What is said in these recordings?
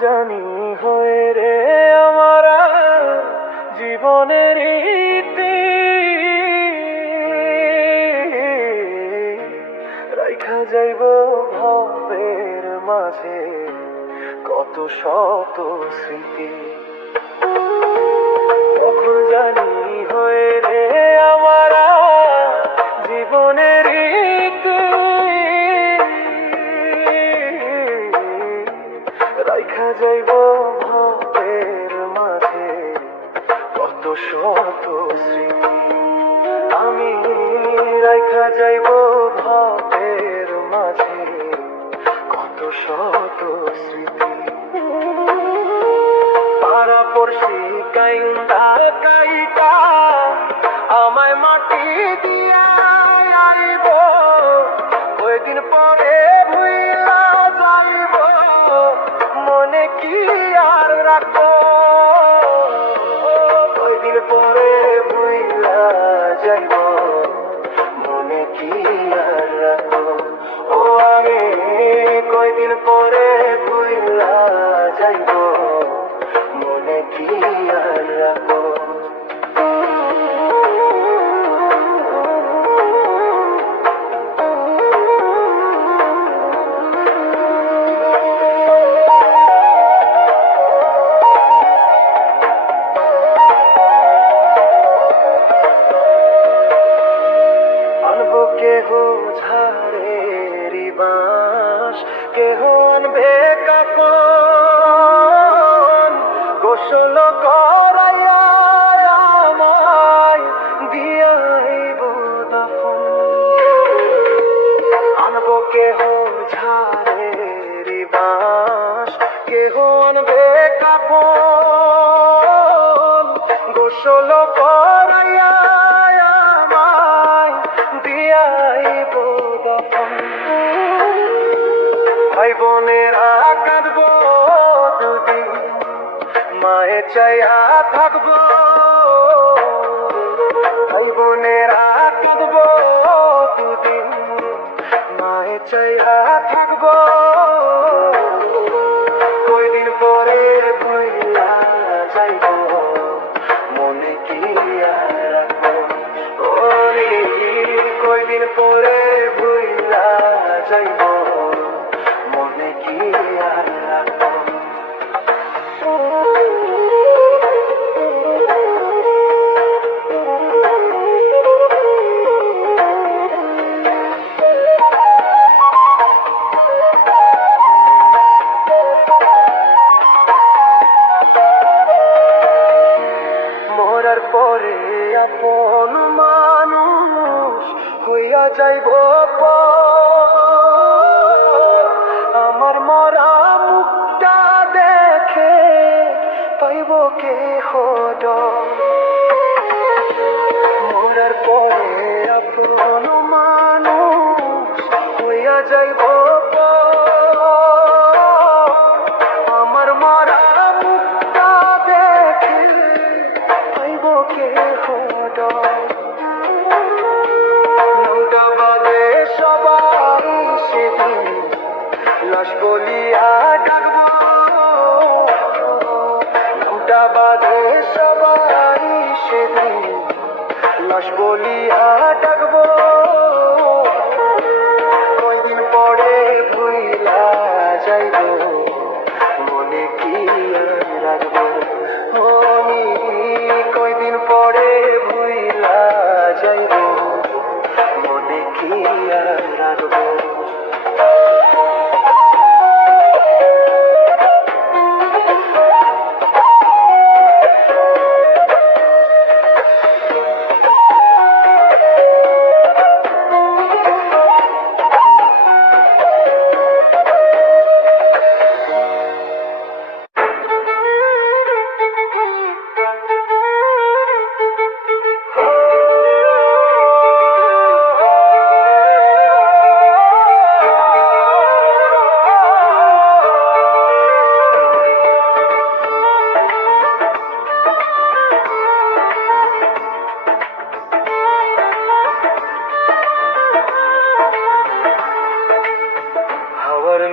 জানি হয়ে রে আমার জীবনের ইতি রাইখা যাইব ভাবের মাঝে কত শত স্মৃতি। কখন জানি হয়ে রে আমার জীবনের ইতি রাইখা যাইব ভাবের মাঝে কত শত স্মৃতি। আমি রাইখা যাইব ভাবের মাঝে কত শত স্মৃতি। পাড়া পড়শি কাইন্দা কাইটা আমায় মাটি দিয়া আইব, কয়দিন পরে ভুইলা যাইব মনে কি আর রাখবো। কয়দিন পরে ভুইলা যাইব মনে কি আর রাখবো। ও আমি কয়দিন পরে ভুইলা যাইব মনে কি আর রাখবো। কেহ ঝাড়েরি বাঁশ, কেহ আনবে কাফন, গোসল করাইয়া আমায় দিয়াইব দাফন। আনবো কেহ ঝাড়েরি বাঁশ, কেহ আনবে কাফন, গোসল করাইয়া ভাই বোনেরা কাঁদবো দুদিন, মায়ে চাইয়া থাকবো। ভাই বোনেরা কাঁদবো দুদিন, মায়ে চাইয়া থাকবো। কয়দিন পরে ভুইলা যাইব মনে কি আর রাখবো। কয়দিন পরে ভুইলা যাইব মনে কি আর রাখবো। মরার পরে আপন মানুষ হইয়া যাইব আমার মরা মুখটা দেখে পাইব কে হড। মরার পরে আপন মানুষ হইয়া যাইব আমার মরা মুখটা দেখে পাইব কে হড। নৌকা বাজে সবাই সেদিন লাশ বলিয়া ডাকবো। নৌকা বাজে সবাই সেদিন লাশ বলিয়া ডাকবো। কয়দিন পরে ভুইলা যাইব মনে কি আর রাখবো। কয়দিন পরে ভুইলা যাইব মনে কি আর রাখবো।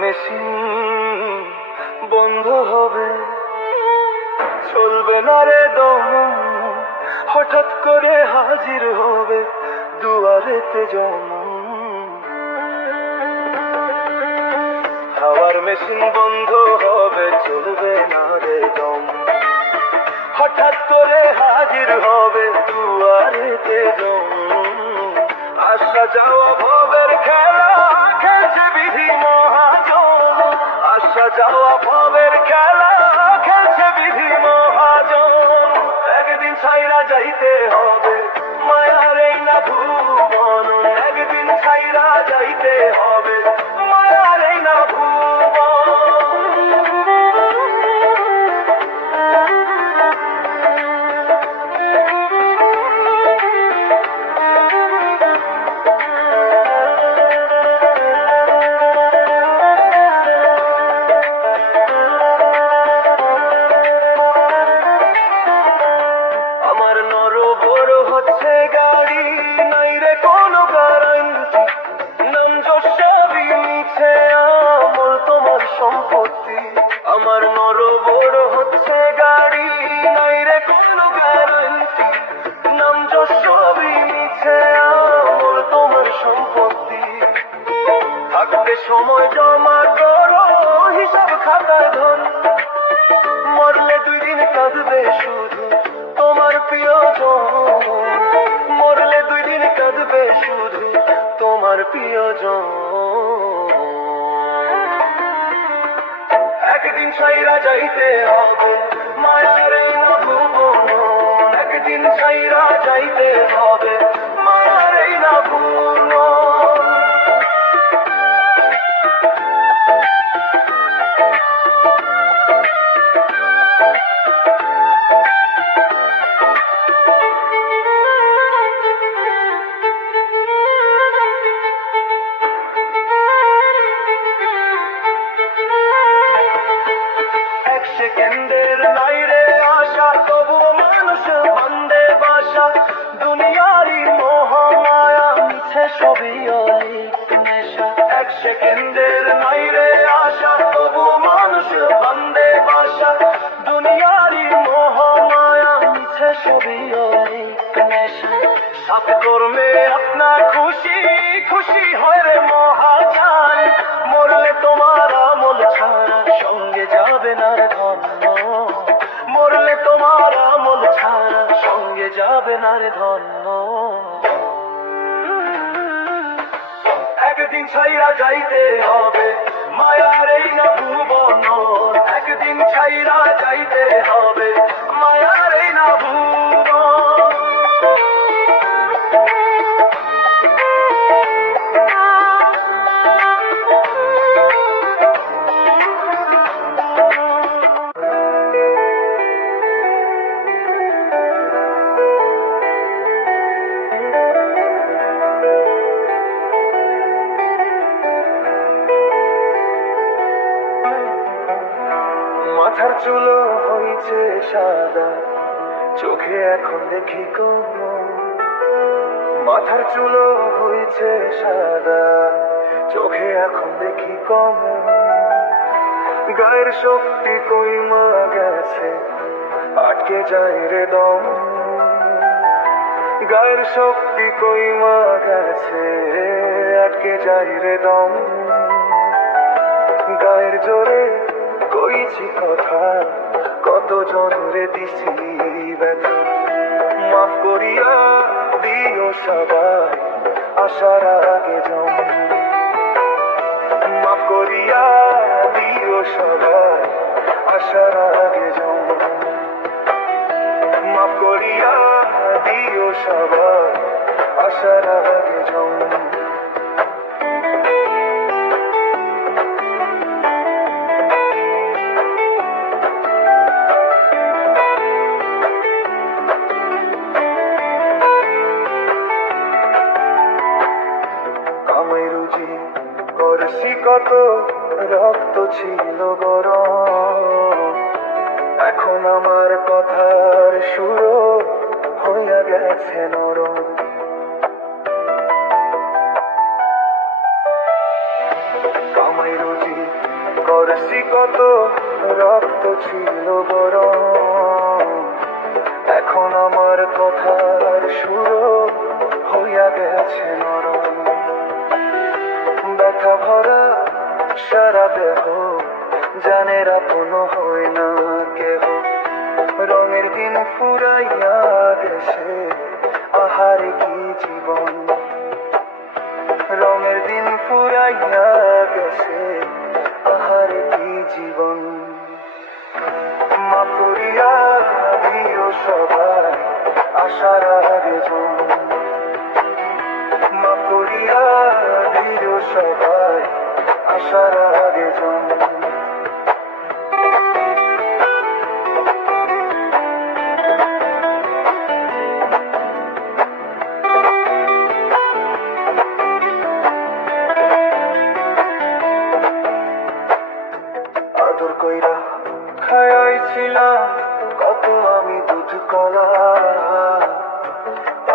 মেশিন বন্ধ না রে দম, হঠাৎ করে হাজির হবে দুয়ারেতে জম। হাওয়ার মেশিন বন্ধ হবে, চলবে না রে দম, হঠাৎ করে হাজির হবে দুয়ারেতে জম। আসা যাওয়া ভবের খেলা খেলছে বিধি মহাজন, আসা যাওয়া ভবের খেলা খেলছে বিধি মহাজন। একদিন ছাইরা যাইতে হবে মায়ার এই না ভুবন, একদিন ছাইরা যাইতে হবে মায়ার এই না ভুবন। আমার নর বড় হচ্ছে গাড়ি, নাই রে কোনো গ্যারান্টি, নাম যশ সবই মিছে আমল তোমার সম্পত্তি। আমার নর বড় হচ্ছে গাড়ি, নাই রে কোনো গ্যারান্টি, নাম যশ সবই মিছে আমল তোমার সম্পত্তি। থাকতে সময় জমা করো হিসাব খাতায় ধন, মরলে 2 দিন কাঁদবে শুধু তোমার প্রিয়জন, মরলে 2 দিন কাঁদবে শুধু তোমার প্রিয়জন। একদিন ছাইরা যাইতে হবে মায়ার এই না ভুবন, একদিন ছাইরা যাইতে হবে মায়ার এই না ভুবন। সেকেন্ডের নাই রে আশা, তবুও মানুষ বান্ধে বাসা, দুনিয়ারই মোহমায়া মিছে সবই অলিক নেশা। 1 সেকেন্ডের নাই রে আশা, তবুও মানুষ বান্ধে বাসা, দুনিয়ারই মোহমায়া মিছে সবই অলিক নেশা। সাত কর্মে আপনার খুশি খুশি হয় রে মহাজান, মরলে তোমার আমল ছাড়া সঙ্গে যাবে না রে ধন্য, মরলে তোমার আমল ছাড়া সঙ্গে যাবে না রে ধন্য। একদিন ছাইরা যাইতে হবে মায়ার এই না ভুবন, একদিন ছাইরা যাইতে হবে মায়ার এই না ভুবন। মাথার চুলো হয়েছে সাদা, চোখে এখন দেখি কম, মাথার চুলো হয়েছে সাদা, চোখে এখন দেখি কম। গায়ের শক্তি কইমা গেছে, আটকে যায় রে দম, গায়ের শক্তি কইমা গেছে, আটকে যায় রে দম। গায়ের জোরে কইছি কথা, কত জনরে দিছি ব্যথা, মাফ করিয়া দিও সবাই আসার আগে জম, মাফ করিয়া দিও সবাই আসার আগে জম, মাফ করিয়া দিও সবাই আসার আগে জম। করছি কত রক্ত ছিল গরম, এখন আমার কথার সুর হইয়া গেছে নরম। কামাই রুজি করছি কত রক্ত ছিল গরম, এখন আমার কথার সুর হইয়া গেছে নরম, ব্যথা ভরা সারা দেহ, জানের আপন হয় না কেহ। রঙের দিন ফুরাইয়া গেছে, আহারে কি জীবন। রঙের দিন ফুরাইয়া গেছে, আহারে কি জীবন। মাফ করিয়া দিও সবাই আশার আয়োজন, মাফ করিয়া দিও সবাই আশার আয়োজন। আদর কইরা খাইছিলাম কত আমি দুধ কলা,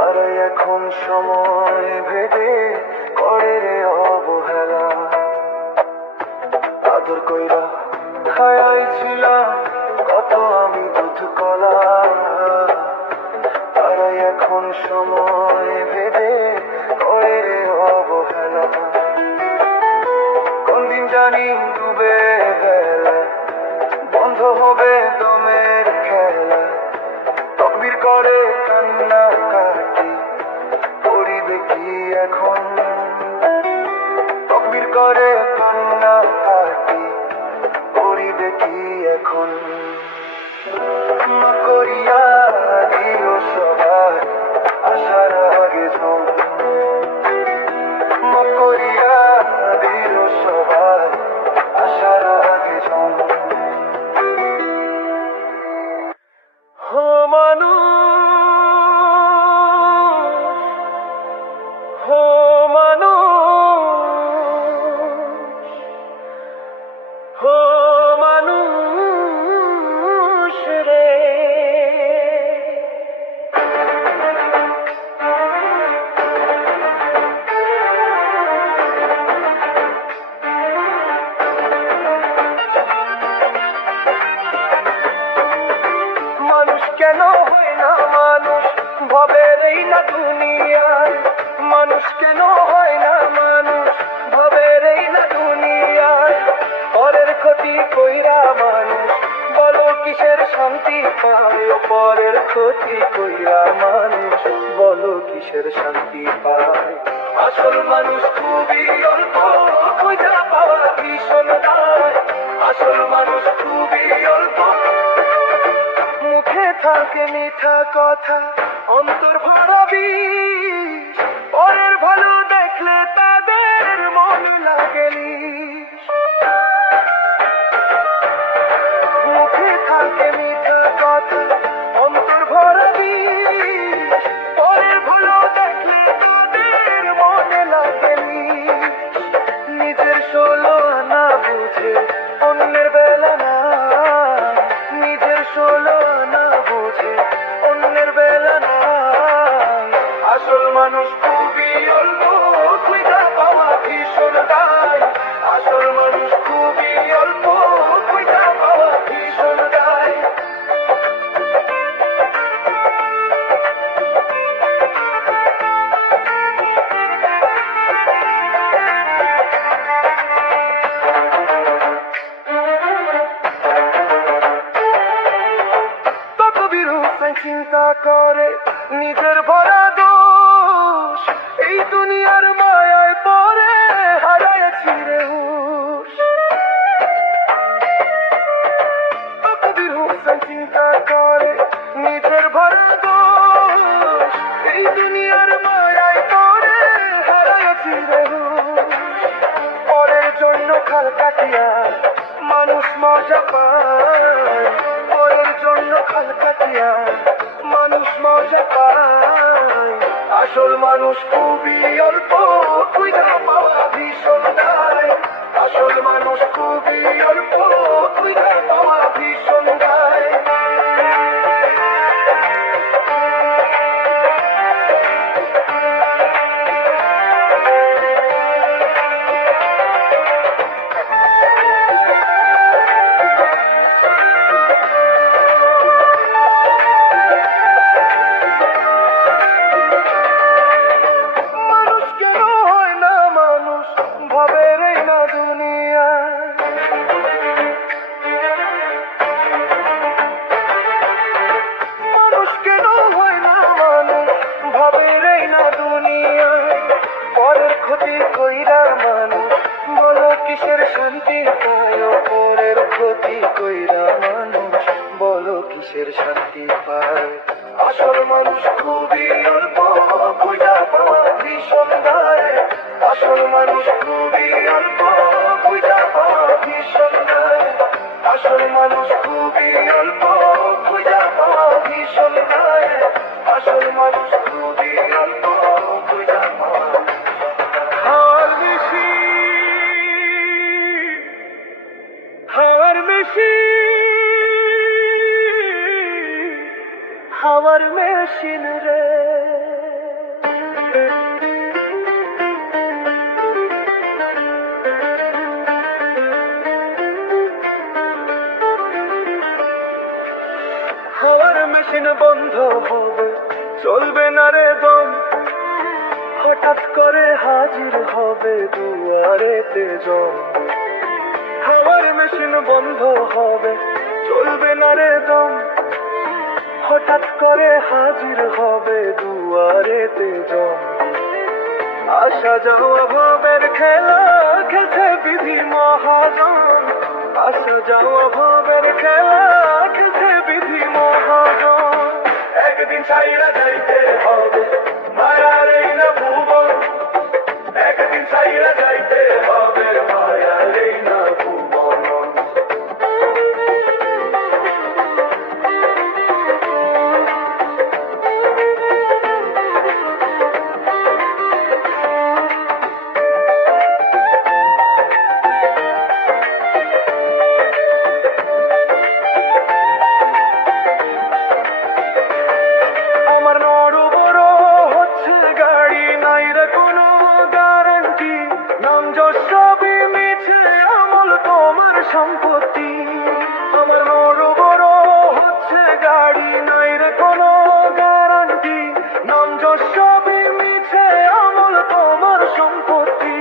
আর এখন সময় ভেদে করে রে অবহেলা। আদর কইরা খাইছিলাম কত আমি দুধ কলা, আর এখন সময় ভেদে করে রে অবহেলা। কোন দিন জানি ডুবে গেলে বন্ধ হবে দমের খেলা, তকবির করে কান্না কাটি করিবে কি এখন। তকবির করে কান্না কাটি করিবে কি এখন। মাফ করিয়া দিও সবাই আশার আয়োজন, মাফ করিয়া দিও সবাই আশার আয়োজন। হো মানুষ, হো মানুষ, হো মানুষ রে। মানুষ কেন হয় না মানুষ, ভবের এই না দুনিয়ায়। মানুষ কেন হয় না মানুষ, ভবের এই না দুনিয়ায়। পরের ক্ষতি কইরা মানুষ বলো কিসের শান্তি পায়। পরের ক্ষতি কইরা মানুষ বলো কিসের শান্তি পায়। আসল মানুষ খুবই অল্প, খুঁজা পাওয়া ভীষণ দায়। আসল মানুষ খুবই অল্প, মুখে থাকে মিঠা কথা, অন্তর ভরা বিষ। পরের ভালো দেখলে তাদের মন লাগে লিস। মুখে থাকে মিঠা কথা, অন্তর ভরা বিষ। পরের ভালো দেখলে তাদের মনে লাগে লিস। নিজের ষোলো আনা বুঝে অন্যের বেলা না, নিজের ষোলো আনা বুঝে অন্যের বেলা না। আসল মানুষ খুবই অল্প, খুঁজা পাওয়া ভীষণ দায়। আসল মানুষ খুবই অল্প, খুঁজা পাওয়া ভীষণ দায়। তকবীর হোসেন চিন্তা করে নিজের ভরা দোষ, এই দুনিয়ার মায়ায় পরে হারাইছি রে হুঁশ। তকবীর হোসেন চিন্তা করে নিজের ভরা দোষ, এই দুনিয়ার মায়ায় পরে হারাইছি রে হুঁশ। পরের জন্য খাল কাটিয়া মানুষ মজা পায়। পরের জন্য খাল কাটিয়া মানুষ মজা পায়। আসল মানুষ খুবই অল্প, খুঁজা পাওয়া ভীষণ দায়। আসল মানুষ খুবই অল্প, খুঁজা পাওয়া ভীষণ দায়। শান্তি পায় অপরের ক্ষতি কইরা মানুষ বলো কিসের শান্তি পায় আসল মানুষ খুবই অল্প খুঁজা পাওয়া ভীষণ দায় আসল মানুষ খুবই অল্প খুঁজা পাওয়া ভীষণ দায় আসল মানুষ খুবই অল্প খুঁজা পাওয়া ভীষণ দায় আসল মানুষ খুবই অল্প খুঁজা পাওয়া হাওয়ার বেশি হাওয়ার বেশি হাওয়ার মেশিন রে হাওয়ার মেশিন বন্ধ হবে চলবে না রে দম হঠাৎ করে হাজির হবে দুয়ারেতে জন হাওয়ার মেশিন বন্ধ হবে চলবে না রে দম হঠাৎ করে হাজির হবে দুয়ারেতে জন আসা যাওয়া ভাবের খেলা খেলছে বিধি মহাজন আসা যাওয়া ভাবের খেলা খেলছে বিধি মহাজন একদিন ছাইরা যাইতে হবে মায়ার এই না ভুবন একদিন ছাইরা যাইতে হবে মায়ার এই না ভুবন সম্পত্তি আমার বড় বড় হচ্ছে গাড়ি নাই রে কোনো গ্যারান্টি নাম যশ সবই মিছে আমল তোমার সম্পত্তি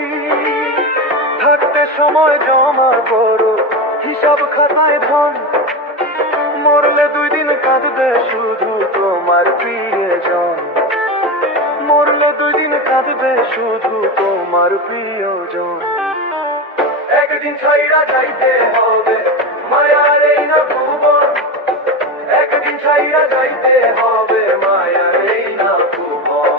থাকতে সময় জমা করো হিসাব খাতায় ধন মরলে 2 দিন কাঁদবে শুধু তোমার প্রিয়জন মরলে 2 দিন কাঁদবে শুধু তোমার প্রিয়জন একদিন ছাইরা যাইতে হবে মায়ার এই না ভুবন একদিন ছাইরা যাইতে হবে মায়ার এই না ভুবন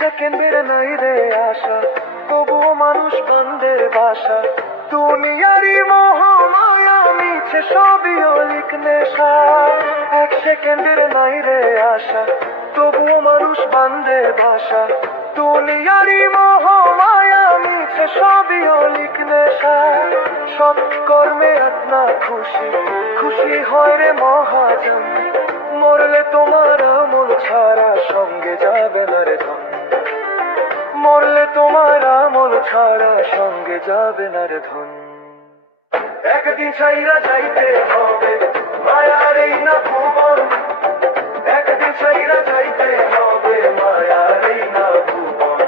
সেকেন্ডের নাই রে আশা তবুও মানুষ বান্ধের বাসা দুনিয়ারই মোহ মায়া মিছে সবই অলিক নেশা 1 সেকেন্ডের নাই রে আশা তবুও মানুষ বান্ধের বাসা দুনিয়ারই মোহ মায়া মিছে সবই অলিক নেশা সব কর্মে আপনা খুশি খুশি হয় রে মহাজন মরলে তোমার আমল ছাড়া সঙ্গে যাবে না রে ধন মরলে তোমার আমল ছাড়া সঙ্গে যাবে না রে ধন একদিন ছাইরা যাইতে হবে মায়ার এই না ভুবন একদিন ছাইরা যাইতে হবে মায়ার এই না ভুবন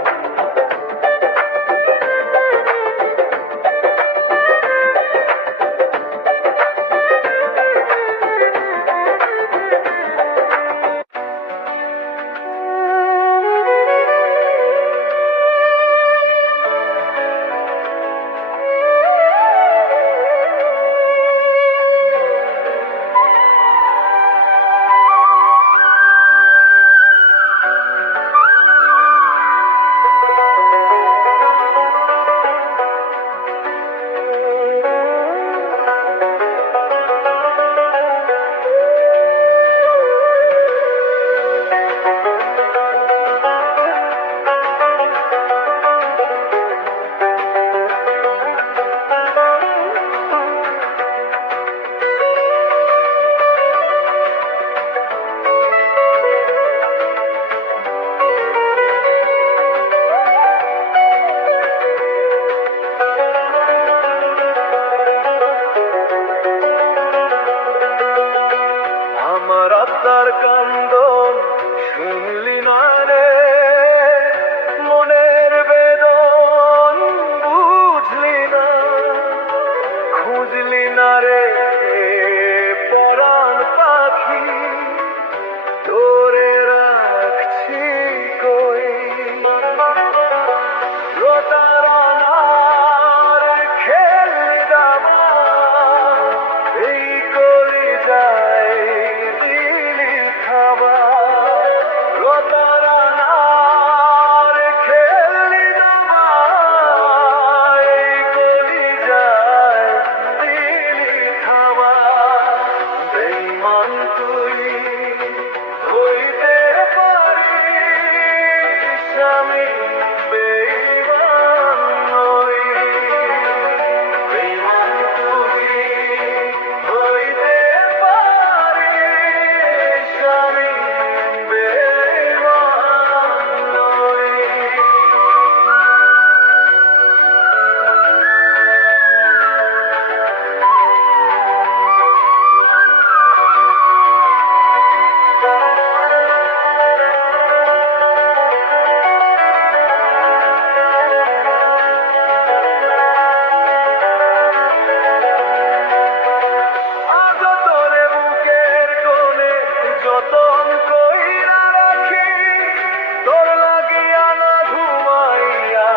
আমি বেঈমান নই, বেঈমান তুই হইতে পারিস, আমি বেঈমান নই। আজ তোরে বুকের কোণে যতন কইরা রাখি, তোর লাগিয়া না ঘুমাইয়া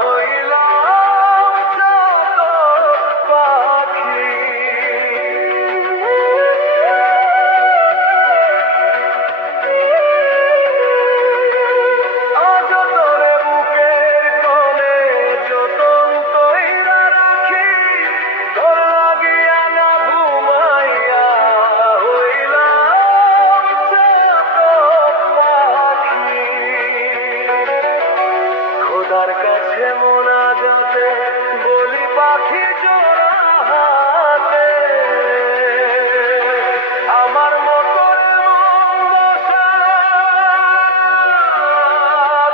হইলাম যত পাখি। আজ তোরে বুকের কোণে যতন কইরা রাখি, তোর লাগিয়া না ঘুমাইয়া হইলাম যত পাখি। খোদার কাছে মোনাজাতে বলি পাখি জোড়া হাতে, আমার মতন মন বসা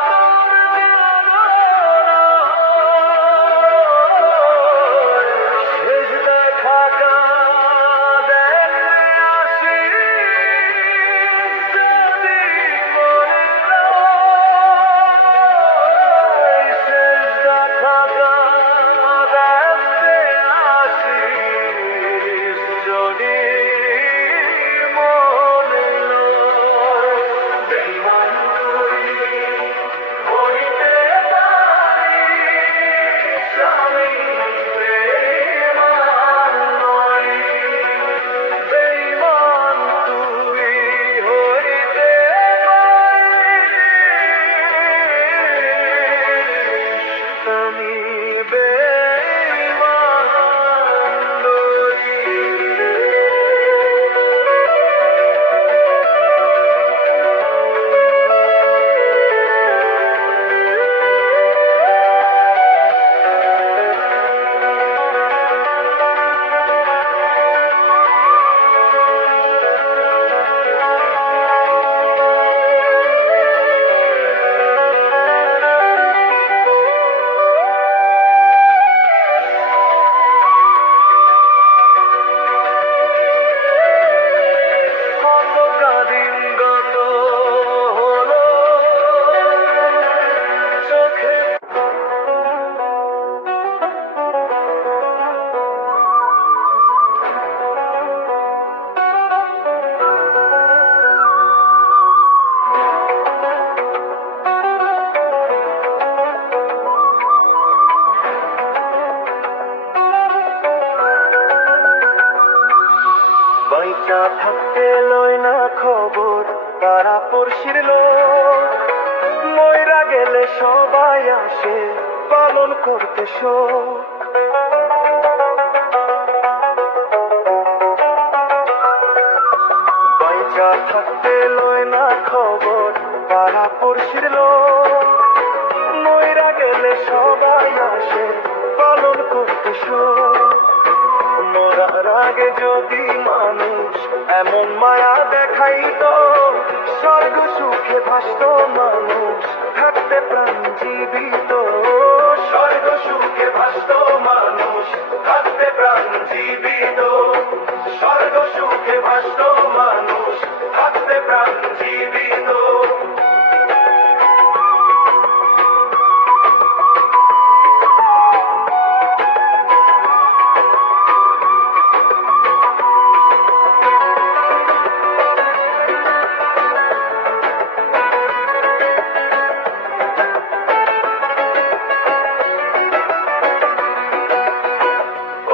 তোর জানালায়। শেষ দেখা দেখতে আসিস যদি মনে হয়, শেষ দেখা দেখতে আসিস যদি মনে হয়। বেঈমান তুই হইতে পারিস, আমি বেঈমান নই, বেঈমান তুই হইতে পারিস, আমি বেঈমান নই। কত কাদিন গত হলো চোখে। বাইচা থাকতে লই না খবর তারা পড়শির লোক, মইরা গেলে সবাই আসে পালন করতে শোক। বাইচা থাকতে লই না খবর তারা পড়শির লোক, মইরা গেলে সবাই আসে পালন করতে শোক। মরার আগে যদি মানুষ এমন মায়া দেখাইতো, স্বর্গ সুখে ভাসত মানুষ থাকতে প্রাণ জীবিত। স্বর্গ সুখে ভাসত মানুষ থাকতে প্রাণ জীবিত, স্বর্গ সুখে ভাসত মানুষ থাকতে প্রাণ জীবিত।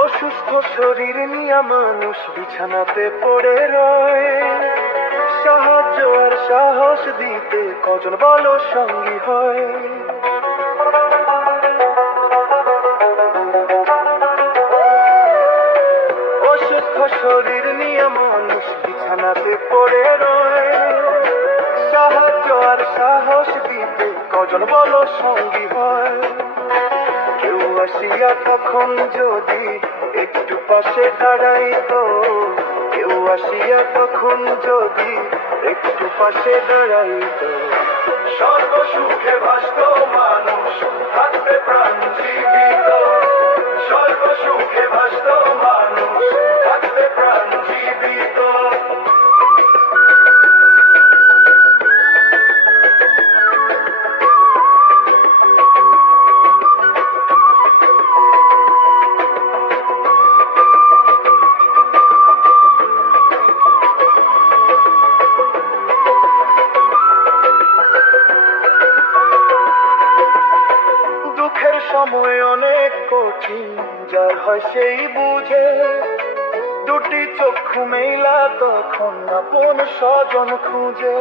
অসুস্থ শরীর নিয়ে মানুষ বিছানাতে পড়ে রয়, সাহায্য আর সাহস দিতে কজন বলো সঙ্গী হয়। অসুস্থ শরীর নিয়ে মানুষ বিছানাতে পড়ে রয়, সাহায্য আর সাহস দিতে কজন বলো সঙ্গী হয়, কেউ আসিয়া তখন যদি একটু পাশে দাঁড়াইতো, কেউ আসিয়া তখন যদি একটু পাশে দাঁড়াইতো, সর্বসুখে ভাসত মানুষ থাকতে প্রাণ জীবিত, সর্বসুখে ভাসত মানুষ থাকতে প্রাণ জীবিত। সময় অনেক কঠিন, যার হয় সেই বুঝে, দুটি চক্ষু মেলা তখন আপন স্বজন খুঁজে।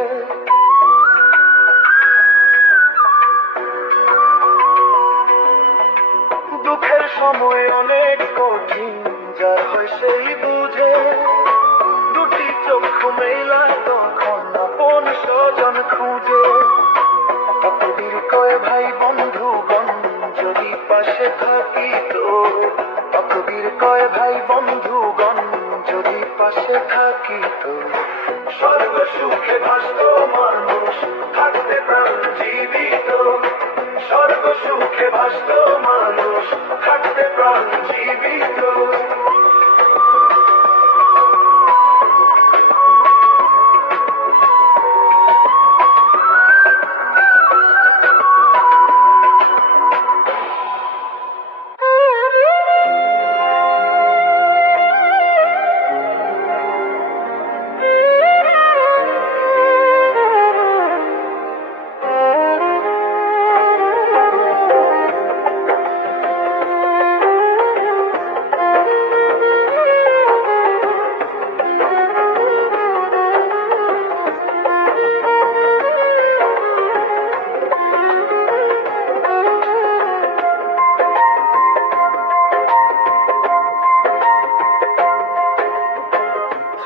দুঃখের সময় অনেক কঠিন, যার হয় সেই বুঝে, দুটি চক্ষু মেলা তখন আপন স্বজন খুঁজে। তকদির কয় ভাই বন্ধুগণ যদি পাশে থাকিত, তকদির কয় ভাই বন্ধুগণ যদি পাশে থাকিত, সর্বসুখে ভাসত মানুষ থাকতে প্রাণ জীবিত, সর্বসুখে ভাসত মানুষ থাকতে প্রাণ জীবিত।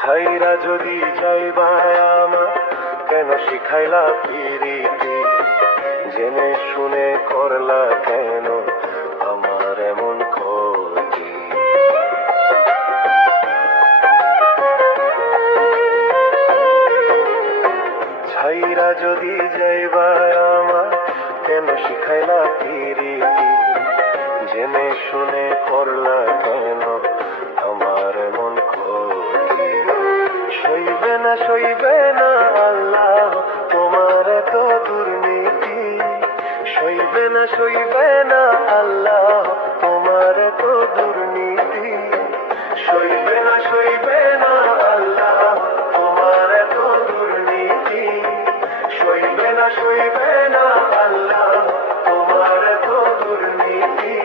ছাইরা যদি যাইবা আমার কেন শিখাইলা প্রীতি, জেনে শুনে করলা কেন আমার এমন ক্ষতি। ছাইরা যদি যাইবা আমার কেন শিখাইলা প্রীতি, জেনে শুনে করলা কেন আমার এমন ক্ষতি। সইবে না সইবে না আল্লাহ তোমার তো দুর্নীতি, সইবে না সইবে না আল্লাহ তোমার তো দুর্নীতি, সইবে না সইবে না আল্লাহ তোমার তো দুর্নীতি, সইবে না সইবে না আল্লাহ তোমার তো দুর্নীতি।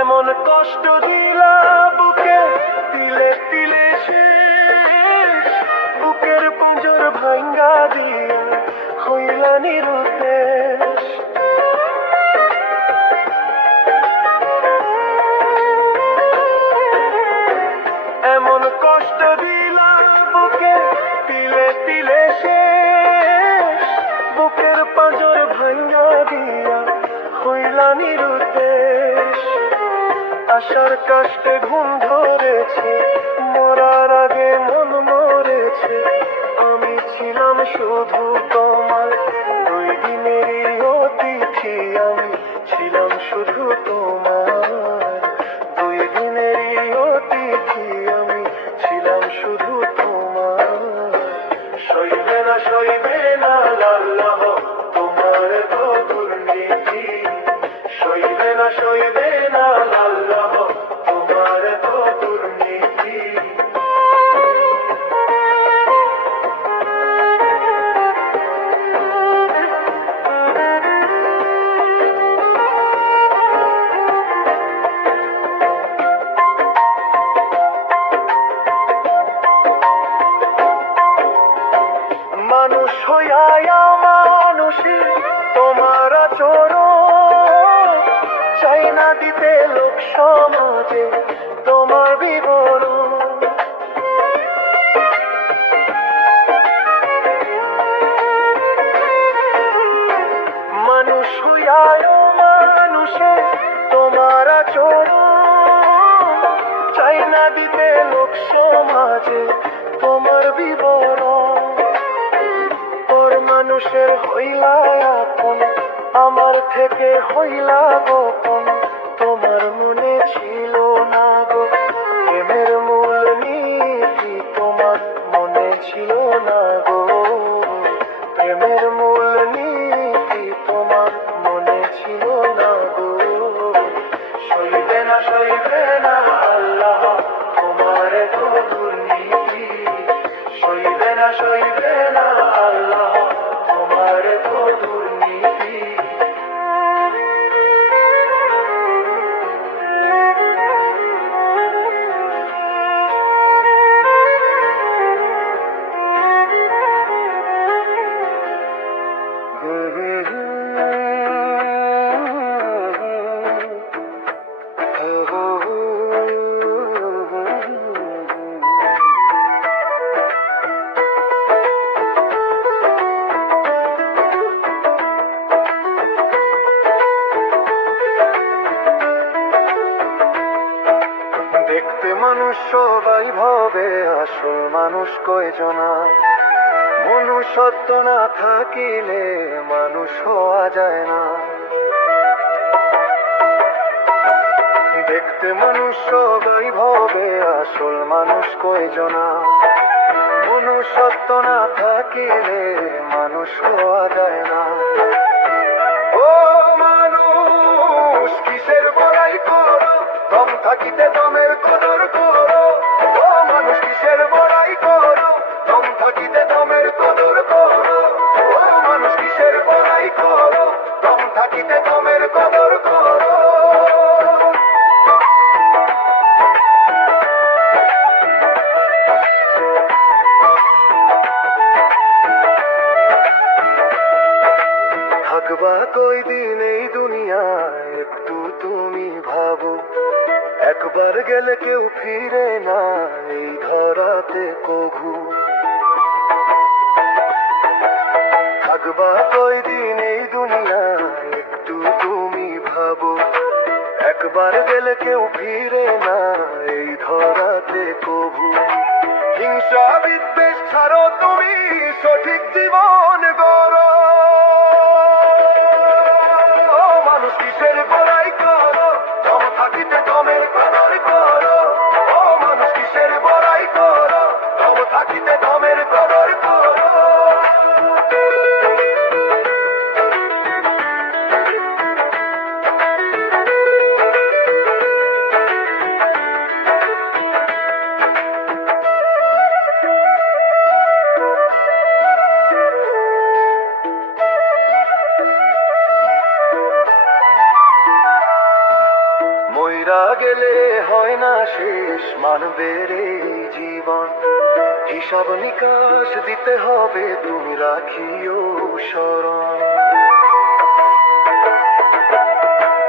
এমন কষ্ট দিলা বুকে তিলে তিলে শেষ, বুকের পাঁজর ভাঙ্গা দিয়া হইলা নিরুদ্দেশ। এমন কষ্ট দিলা বুকে তিলে তিলে শেষ, বুকের পাঁজর ভাঙ্গা দিয়া হইলা নিরুদ্দেশ। আশার কষ্টে ঘুম ধরেছে, মরার আগে মন মরেছে, আমি ছিলাম শুধু তোমার দুই দিনেরই অতিথি, আমি ছিলাম শুধু তোমার দুই দিনেরই অতিথি, আমি ছিলাম শুধু তোমার। সইবে না সইবে না আল্লাহ তোমার তো দুর্নীতি, সইবে না সইবে না আল্লাহ তোমার তো দুর্নীতি। দিতে লোক সমাজে তোমার বিবরণ। মানুষ হইয়ায় মানুষে তোমার আচরণ, চাই না দিতে লোক সমাজে তোমার বিবরণ। তোর মানুষের হইলা আপন, আমার থেকে হইলা গোপন, তোমার মনে ছিল না গো প্রেমের মূল নীতি, তোমার মনে ছিল না গো প্রেমের মূল নীতি, তোমার মনে ছিল না গো। সইবে না সইবে না আল্লাহ তোমার এত দুর্নীতি, সইবে না সইবে না আল্লাহ তোমার এত দুর্নীতি। দেখতে মানুষ সবাই ভাবে আসল মানুষ কয়জনা, মনুষ্যত্ব না থাকিলে মানুষ হওয়া যায় না। দেখতে মানুষ সবাই ভাবে আসল মানুষ কয়জনা, মনুষ্যত্ব না থাকিলে মানুষ হওয়া যায় না। ও মানুষ কিসের বড়াই করো, দম থাকিতে দমের কদর করো। ও মানুষ কিসের বড়াই করো, দম থাকিতে দমের কদর করো। ও মানুষ কিসের বড়াই করো, দম থাকিতে দমের কদর করো। থাকবা কয়দিন এই দুনিয়ায় একটু তুমি ভাবো, একবার গেলে কেউ ফিরে না এই ধরাতে কভু। থাকবা কয়দিন এই দুনিয়ায় একটু তুমি ভাবো, একবার গেলে কেউ ফিরে না এই ধরাতে কভু। হিংসা বিদ্বেষ ছাড়ো তুমি সঠিক জীবন গড়ো। মানুষ কিসের বড়াই করো, দম থাকিতে দমের কদর করো। ও মানুষ কিসের বড়াই করো, দম থাকিতে দমের কদর করো। মইরা গেলে হয় না শেষ মানবের এই জীবন, হিসাব নিকাশ দিতে হবে তুমি রাখিও স্মরণ।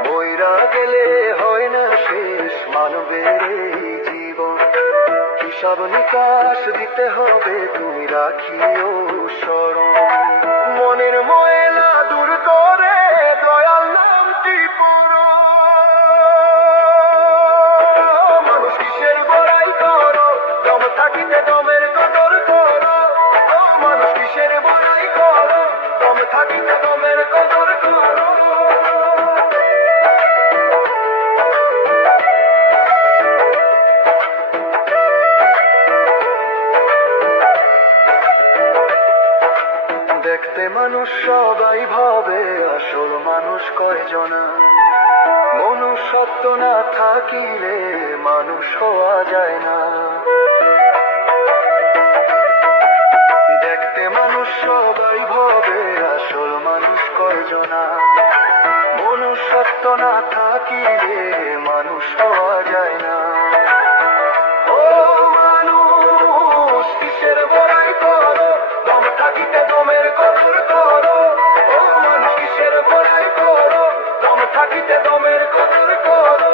মইরা গেলে হয় না শেষ মানবের এই জীবন, হিসাব নিকাশ দিতে হবে তুমি রাখিও স্মরণ। মনের ময়লা দূর করে দয়াল নামটি পড়ো। মানুষ কিসের বড়াই করো, দম থাকিতে দমের কদর করো। ও মানুষ কিসের বড়াই করো, দম থাকিতে দমের কদর করো। দেখতে মানুষ সবাই ভাবে আসল মানুষ কয়জনা, মনুষ্যত্ব না থাকিলে মানুষ হওয়া যায় না। দেখতে মানুষ সবাই ভাবে আসল মানুষ কয়জনা, মনুষ্যত্ব না থাকিলে মানুষ হওয়া যায় না। ও মানুষ কিসের বড়াই করো, দম থাকিতে দমের কদর করো। ও মানুষ কিসের বড়াই করো, দম থাকিতে থাকিতে দমের কদর করো,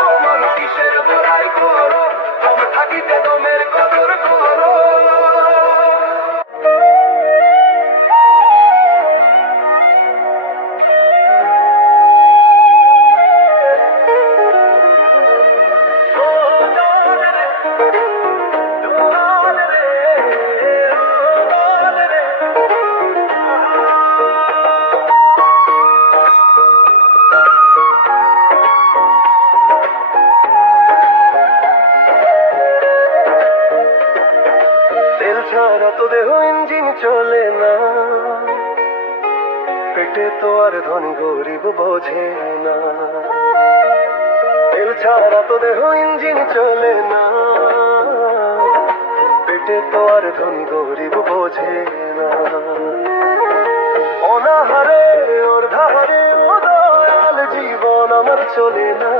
ও মন কিসের বড়াই করো, দম থাকিতে দমের কদর করো। তেল ছাড়া তো দেহ ইঞ্জিন চলে না, পেটে তো আর ধনী গরিব বোঝে না। তেল ছাড়া তো দেহ ইঞ্জিন চলে না, পেটে তো আর ধনী গরিব বোঝে না। অনাহারে ওর ধারে ও দয়াল জীবন আমার চলে না,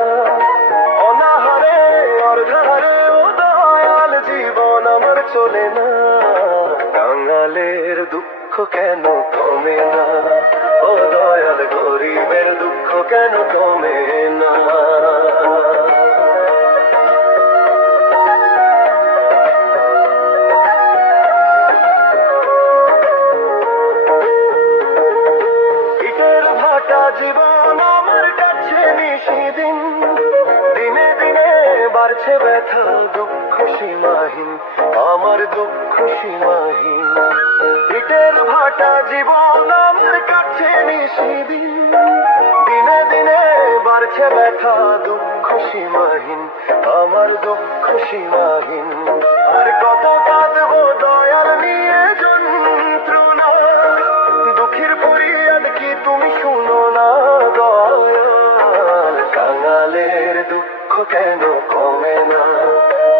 অনাহারে ওর ধারে ও দয়াল জীবন আমার চলে না। কাঙালের দুঃখ কেন কমে না, ও দয়াল গরিবের দুঃখ কেন কমে না। ইটের ভাটা জীবন আমার কাছে নিশিদিন, দিনে দিনে বাড়ছে ব্যথা দুঃখ সীমাহীন, আমার দুঃখ সীমাহীন। ইটের ভাটা জীবন আমার কাছে নিশিদিন, দিনে দিনে বাড়ছে ব্যথা দুঃখ সীমাহীন, আমার দুঃখ সীমাহীন। আর কত কাঁদবো দয়াল নিয়ে যন্ত্রণা, দুঃখের ফরিয়াদ কি তুমি শুনো না দয়াল। কাঙালের দুঃখ কেন কমে না,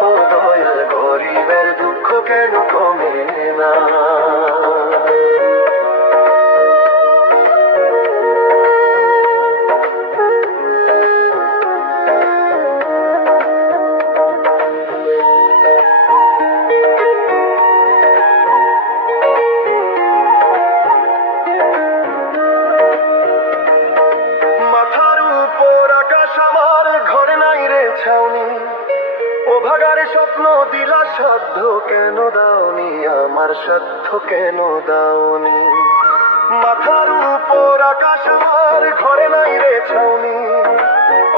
ও দয়াল গরিবের দুঃখ কেন কমে না। মাথার উপর আকাশ আমার ঘরে নাই রে ছাউনি, ও ভাগার স্বপ্ন দিলা সাধ্য কেন দাওনি, আমার সাধ্য কেন দাওনি। মাথার উপর আকাশ আমার ঘরে নাই রে ছাউনি,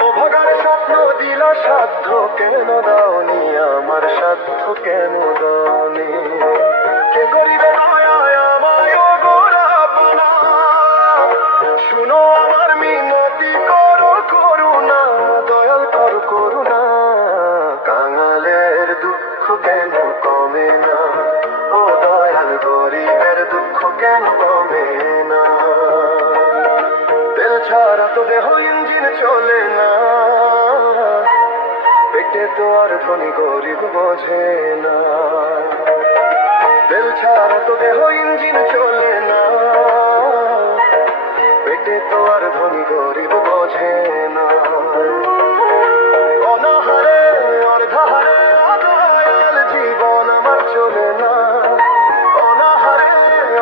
ও ভাগার স্বপ্ন দিলা সাধ্য কেন দাওনি, আমার সাধ্য কেন দাওনি। কে করিবে দয়ায় আমায় ও গোরাপনা, শুনো আমার মিনতি করো করুণা, দয়াল কর করুণা। কাঙালের দুঃখ কেন কমে না, ও দয়াল গরিবের দুঃখ কেন কমে না। তেল ছাড়া তো দেহ ইঞ্জিন চলে না, পেটে তো আর ধনী গরিব বোঝে না। তেল ছাড়া তো দেহ ইঞ্জিন চলে না, পেটে তো আর ধনী গরিব বোঝে না। অনাহারে অর্ধাহারে দয়াল জীবন আমার চলে না, অনাহারে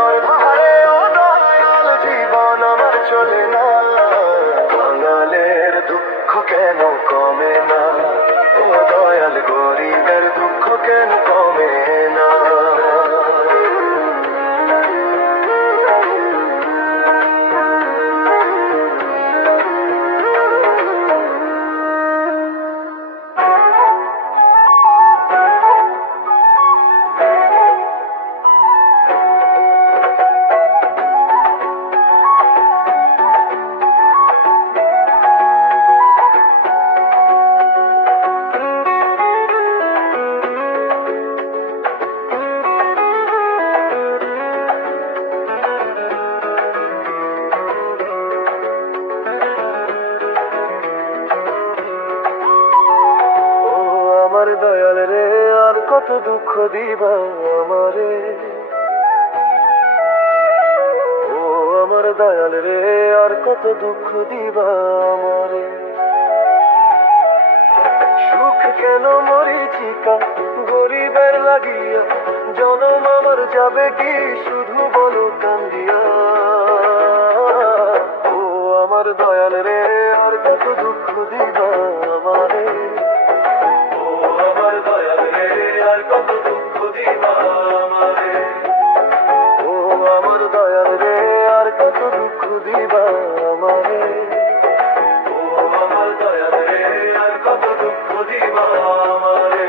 অর্ধাহারে দয়াল জীবন আমার চলে না। কাঙালের দুঃখ কেন কমে না, ও দয়াল গরিবের দুঃখ কেন কমে না। দয়াল রে আর কত দুঃখ দিবা আমারে, ও আমার দয়াল রে আর কত দুঃখ দিবা আমারে। সুখ কেন মরিচিকা গরিবের লাগিয়া, জনম আমার যাবে কি শুধু বলো কান্দিয়া। ও আমার দয়াল রে আমারে। ও আমার দয়াল রে, আর কত দুঃখ দিবা আমারে। ও আমার দয়াল রে, আর কত দুঃখ দিবা আমারে। ও আমার দয়াল রে, আর কত দুঃখ দিবা আমারে।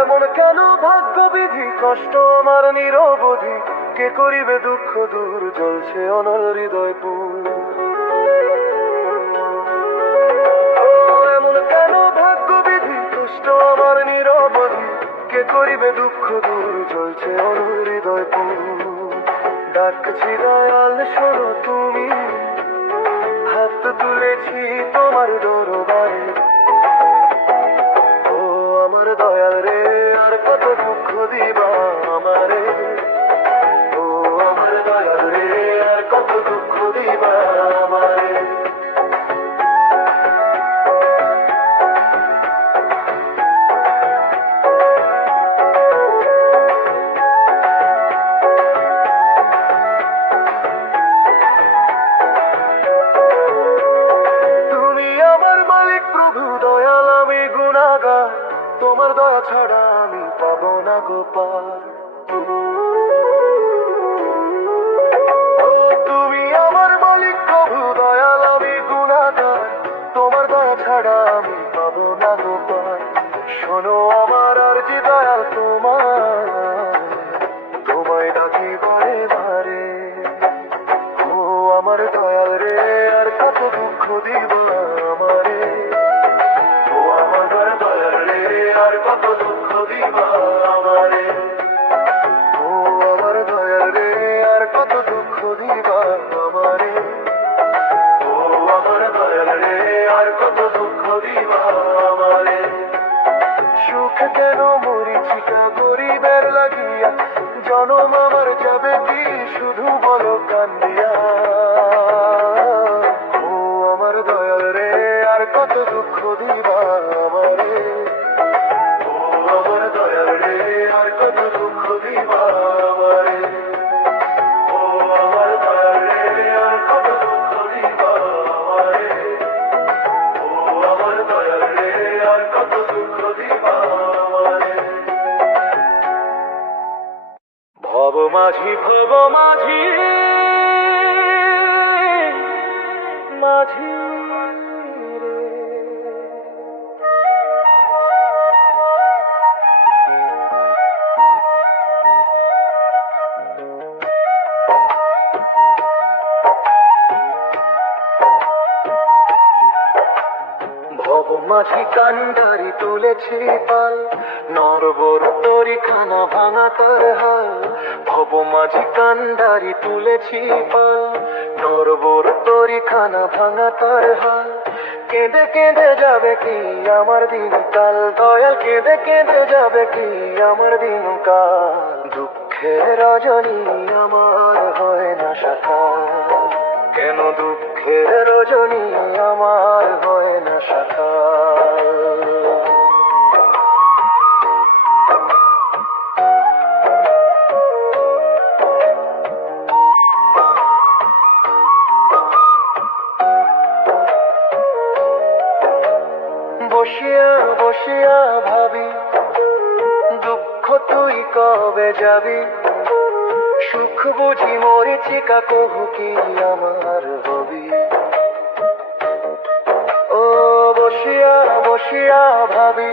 এমন কেন ভাগ্য বিধি, কষ্ট আমার নিরবধি, কে করিবে দুঃখ দূর, জ্বলছে অনল হৃদয় পুর। ও এমন কেন ভাগ্য বিধি, কষ্ট আমার নিরবধি, কে করিবে দুঃখ দূর, জ্বলছে অনল হৃদয় পুর। ডাকছি দয়াল শোনো তুমি, হাত তুলেছি তোমার দরবারে। ও আমার দয়াল রে, আর কত দুঃখ দিবা আমারে। ও আমার দয়াল রে, আর কত দুঃখ দিবা আমারে। তুমি আমার মালিক প্রভু দয়াল, আমি গুনাহগার, তোমার দয়া ছাড়া আমি পাবো না গো পার। ও তুমি আমার মালিক প্রভু দয়াল, আমি গুনাহগার, তোমার দয়া ছাড়া আমি পাবো না গো পার। শোনো আমার আরজি দয়াল তোমার, তোমায় ডাকি বারে বারে। ও আমার দয়াল রে, আর কত দুঃখ দিব আমারে। ও আমার দয়াল রে, আর কত দুঃখ দিবা আমারে। ও আমার দয়াল রে, আর কত দুঃখ দিবা আমারে। ও আমার দয়াল রে, আর কত দুঃখ দিবা আমারে। সুখ কেন মরিচিকা গরিবের লাগিয়া, জনম আমার যাবে কি শুধু বলো কান্দিয়া। ও আমার দয়াল রে, আর কত দুঃখ দিবা আমারে। ও আমার দয়াল রে, আর কত দুঃখ দিবা আমারে। ও আমার দয়াল রে, আর কত দুঃখ দিবা আমারে। ও আমার দয়াল রে, আর কত দুঃখ দিবা আমারে। ভব মাঝি ভব মাঝি মাঝি রে। ভব মাঝি কান্ডারি তুলেছি পাল, নরবর তরি খানা ভাঙা তার হাল। ভব মাঝি কান্ডারি তুলেছি পাল, নরবর তরি খানা ভাঙা তার হাল। কেঁদে কেঁদে যাবে কি আমার দিনকাল, দয়াল কেঁদে কেঁদে যাবে কি আমার দিনকাল। দুঃখের রজনী আমার হয় না সকাল, কেন দুঃখের রজনী আমার হয় না সকাল। বসিয়া বসিয়া ভাবি, দুঃখ তুই কবে যাবি। সুখ বুঝি মরিচিকা কহু কি আমার হবি। ও বসিয়া বসিয়া ভাবি,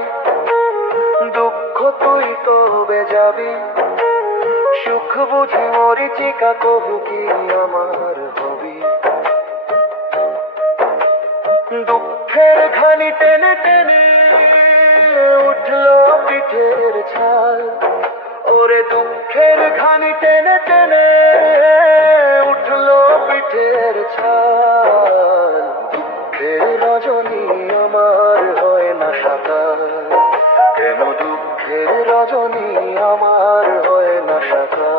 দুঃখ তুই কবে যাবি। সুখ বুঝি মরিচিকা কহু কি আমার হবি। দুঃখের ঘানি টেনে টেনে উঠল পিঠের ছাল। ওরে দুঃখের ঘানি টেনে টেনে উঠল পিঠের ছাল। দুঃখের রজনী আমার হয় না সকাল, কেন দুঃখের রজনী আমার হয় না সকাল।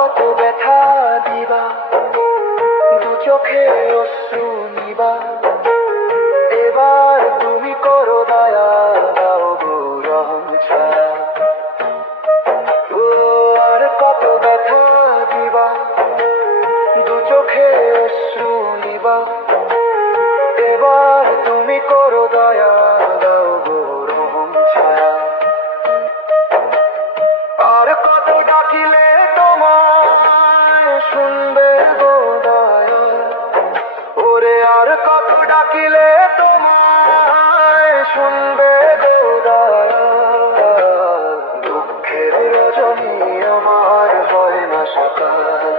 কত ব্যথা দিবা, দু চোখে অশ্রু নিবা, এবার তুমি করো দয়া, দাও গো রহম ছায়া। ও আর কত ব্যথা দিবা, দু চোখে অশ্রু নিবা, এবার তুমি করো দয়া, দাও গো রহম ছায়া। আর কত ডাকিলে তোমায় শুনবে গো দয়া, ওরে আর কত ডাকিলে তোমায় শুনবে গো দয়া। দুঃখের রজনী আমার হয় না সকাল,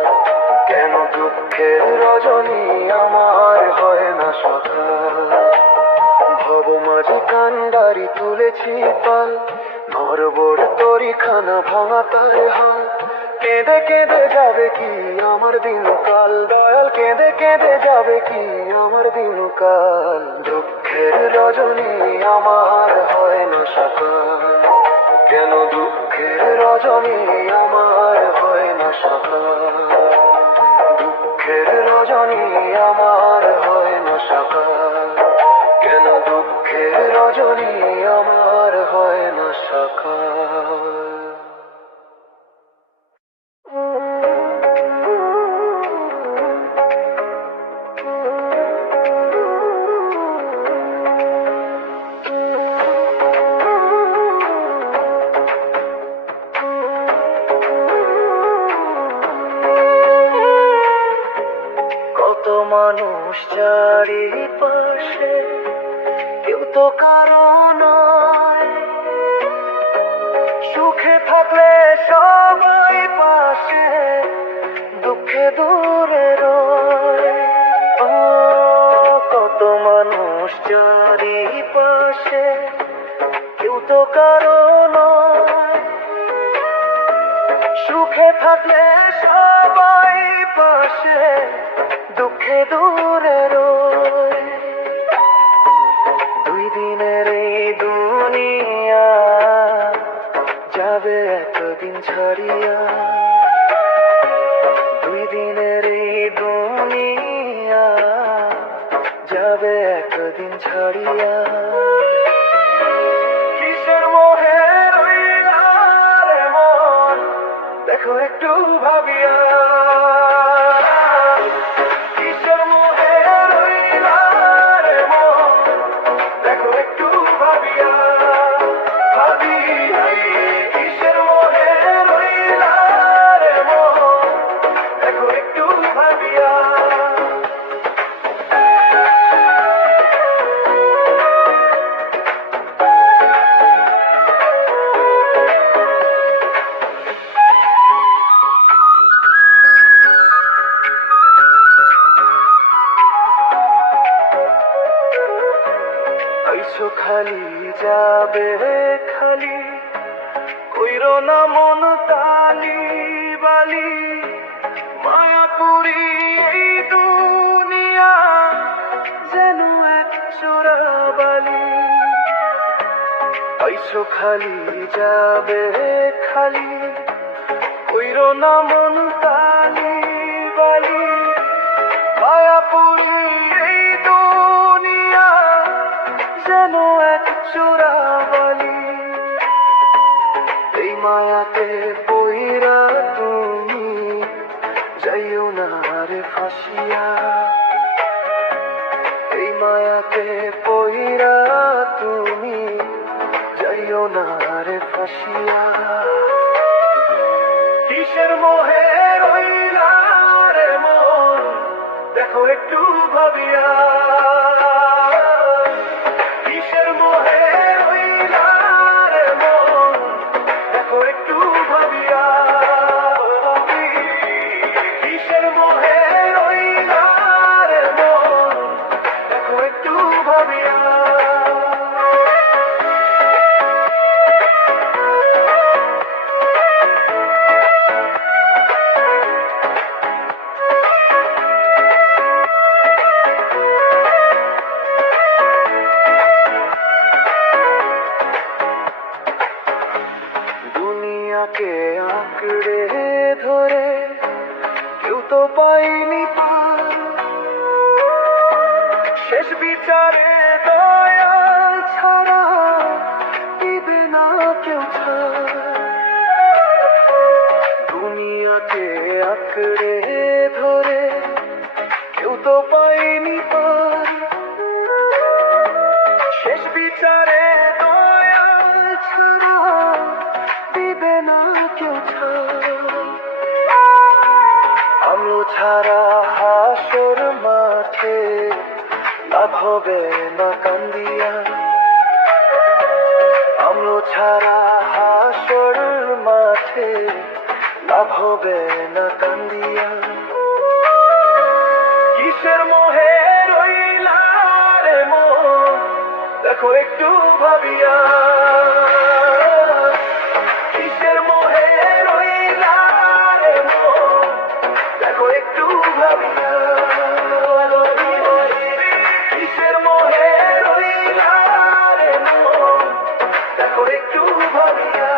কেন দুঃখের রজনী আমার হয় না সকাল। ভব মাঝে কান্ডারি তুলেছি পাল, নরবর তরি খানা ভাঙা তার হাল। কেঁদে কেঁদে যাবে কি আমার দিনকাল, দয়াল কেঁদে কেঁদে যাবে কি আমার দিনকাল। দুঃখের রজনী আমার হয় না সকাল, কেন দুঃখের রজনী আমার হয় না সকাল। দুঃখের রজনী আমার হয় না সকাল, কেন দুঃখের রজনী আমার হয় না সকাল। কত মানুষ চারিপাশে, কেউ তো কারো নয়, সুখে থাকলে সবাই পাশে, দুঃখে দূরে রয়। ও কত মানুষ চারিপাশে, কেউ তো কারো নয়, সুখে থাকলে সবাই পাশে, দুঃখে দূরে রয়। দুই দিনের এই দুনিয়া যাবে একদিন ছাড়িয়া, দুই দিনের এই দুনিয়া যাবে একদিন ছাড়িয়া। কিসের মোহে রইলা রে মন, দেখো একটু ভাবিয়া। কিসের মোহে রইলা রে মন, দেখো একটু ভাবিয়া। ভাবি কিসের মোহে রইলা রে মন, দেখো একটু ভাবিয়া। আইসো খালি যাবে খালি, কইরো না মন তালি বালি। মায়া করি এই দুনিয়া যেন এক চোরাবালি। আইসো খালি যাবে খালি, কইরো না মন তালি বালি। মায়া করি এই দুনিয়া যেন এক চোরাবালি। এই মায়াতে পইরা তুমি যাইও না রে ফাঁসিয়া। এই মায়াতে পইরা তুমি যাইও না রে ফাঁসিয়া। কিসের মোহে রইলা রে মন, দেখো একটু ভাবিয়া। কিসের মোহে রইলা রে মন, দেখো একটু ভাবিয়া। কিসের মোহে রইলা রে মন, দেখো একটু ভাবিয়া। তো পাইনি পার, শেষ বিচারে দয়াল ছাড়া দিবে না কেউ ছাড়। দুনিয়াকে আঁকড়ে ধরে কেউ তো পাইনি পার, শেষ বিচারে দয়াল ছাড়া দিবে না কেউ ছাড়। আলো ছাড়া হাসর মাঠে লাভ হবে না কান্দিয়া, আলো ছাড়া হাসর মাঠে লাভ হবে না কান্দিয়া। কিসের মোহে রইলা রে মন, দেখো একটু ভাবিয়া। কিসের মোহে রইলা রে মন, দেখো একটু ভাবিয়া। কিসের মোহে রইলা রে মন, দেখো একটু ভাবিয়া।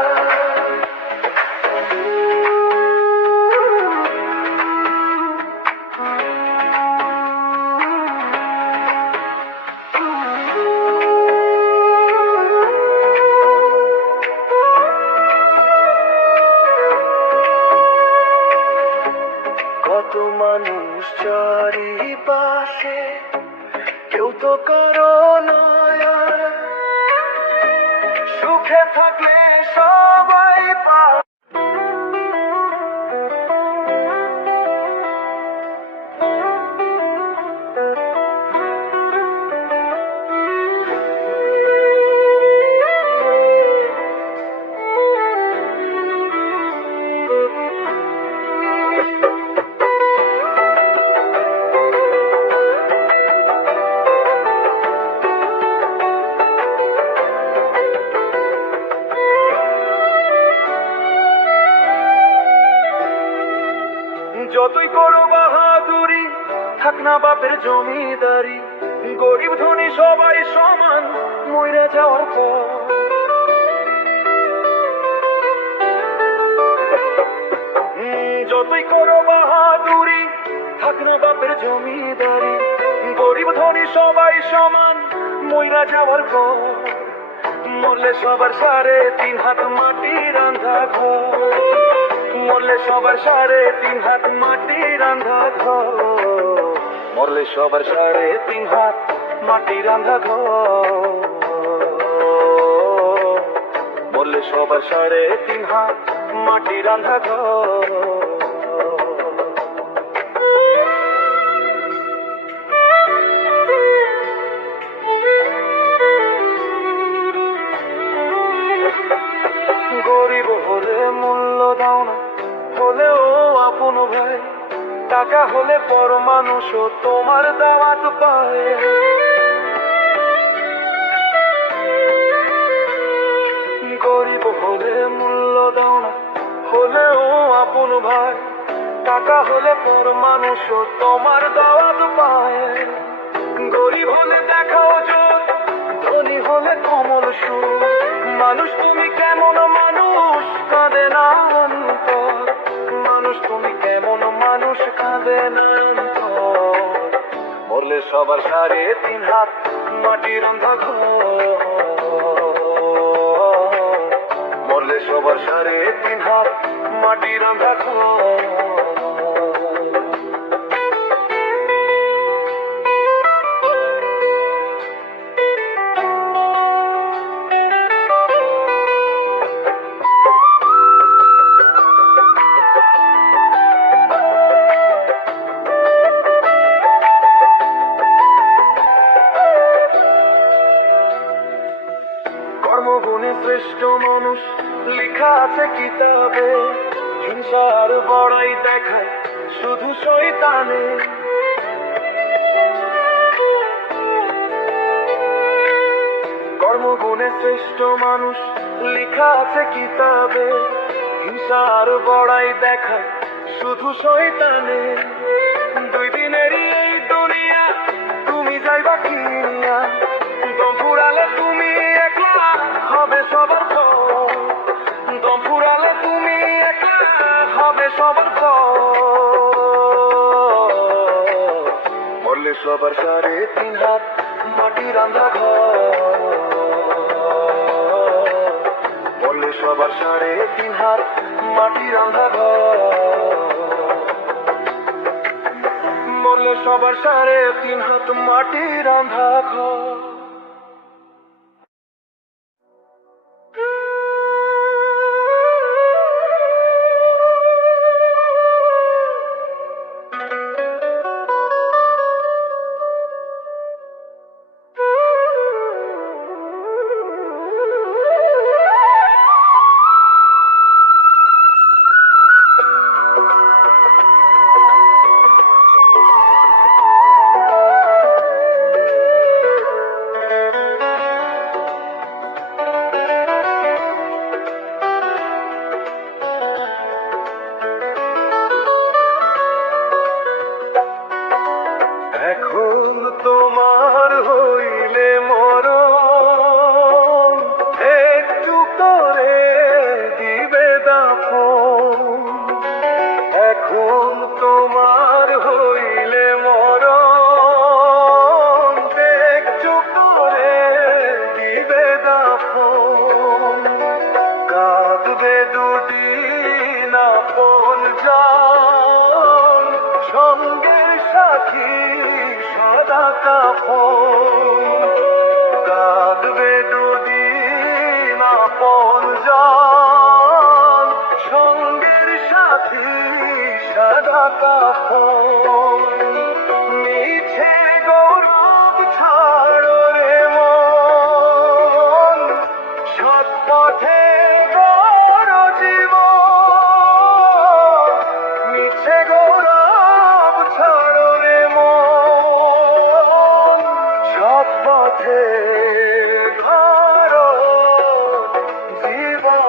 কত মানুষ চারিপাশে, কেউ তো করো নয়া, সুখে থাকলে সবাই পায়। যতই করো বাহাদুরি, থাক না বাপের জমিদারি, গরিব ধনী সবাই সমান মইরা যাওয়ার পর। যতই করো বাহাদুরি, থাক না বাপের জমিদারি, গরিব ধনী সবাই সমান মইরা যাওয়ার পর। মরলে সবার সাড়ে 3 হাত মাটি রান্ধা ঘর, মরলে সবার সাড়ে 3 হাত মাটি রান্ধা ঘর, মরলে সবার সাড়ে 3 হাত মাটি রান্ধা ঘর, মরলে সবার সাড়ে 3 হাত মাটি রান্ধা ঘর। গরিব হলে মূল্য দাও না, হলেও আপন ভাই, টাকা হলে পর মানুষও তোমার দাওয়াত পায়। গরিব হলে মূল্য দাও না, হলেও আপন ভাই, টাকা হলে পর মানুষও তোমার দাওয়াত পায়। গরিব হলে দেখাও জোর, ধনী হলে কমল সুর, মানুষ তুমি কেমন মানুষ কাঁদে না অন্তর, মানুষ তুমি কেমন মানুষ কাঁদে না অন্তর। মরলে সবার সাড়ে 3 হাত মাটি রান্ধা ঘর, মরলে সবার সাড়ে 3 হাত মাটি রান্ধা ঘর। কর্মগুণে শ্রেষ্ঠ মানুষ লেখা আছে কিতাবে, হিংসার বড়াই দেখায় শুধু শয়তানে। কর্মগুণে শ্রেষ্ঠ মানুষ লেখা আছে কিতাবে, হিংসার বড়াই দেখায় শুধু শয়তানে। 2 দিনেরই এই দুনিয়া, তুমি যাইবা কিনিয়া, দম ফুরালে তুমি একলা হবে সবার পর, দম ফুরালে তুমি একলা হবে সবার পর। সবার 3.5 হাত মাটি রান্ধা ঘর, বললে সবার 3.5 হাত মাটি রান্ধা ঘর, বললে সবার 3.5 হাত মাটি রান্ধা ঘর। এখন তোমার হইলে মরণ, একটু করে দিবে দাফন। এখন তোমার হইলে মরণ, একটু করে দিবে দাফন। কাঁদবে দুদিন আপন জন, সঙ্গের সাথী সদা কাফন। কাঁদবে দুদিন আপন জন, সঙ্গের সাথী সদা কাফন। মিছে গৌরব ছাড়ো রে মন, সৎ পথে গড় জীবন। মিছে গৌরব ছাড়ো রে মন, সৎ পথে গড় জীবন।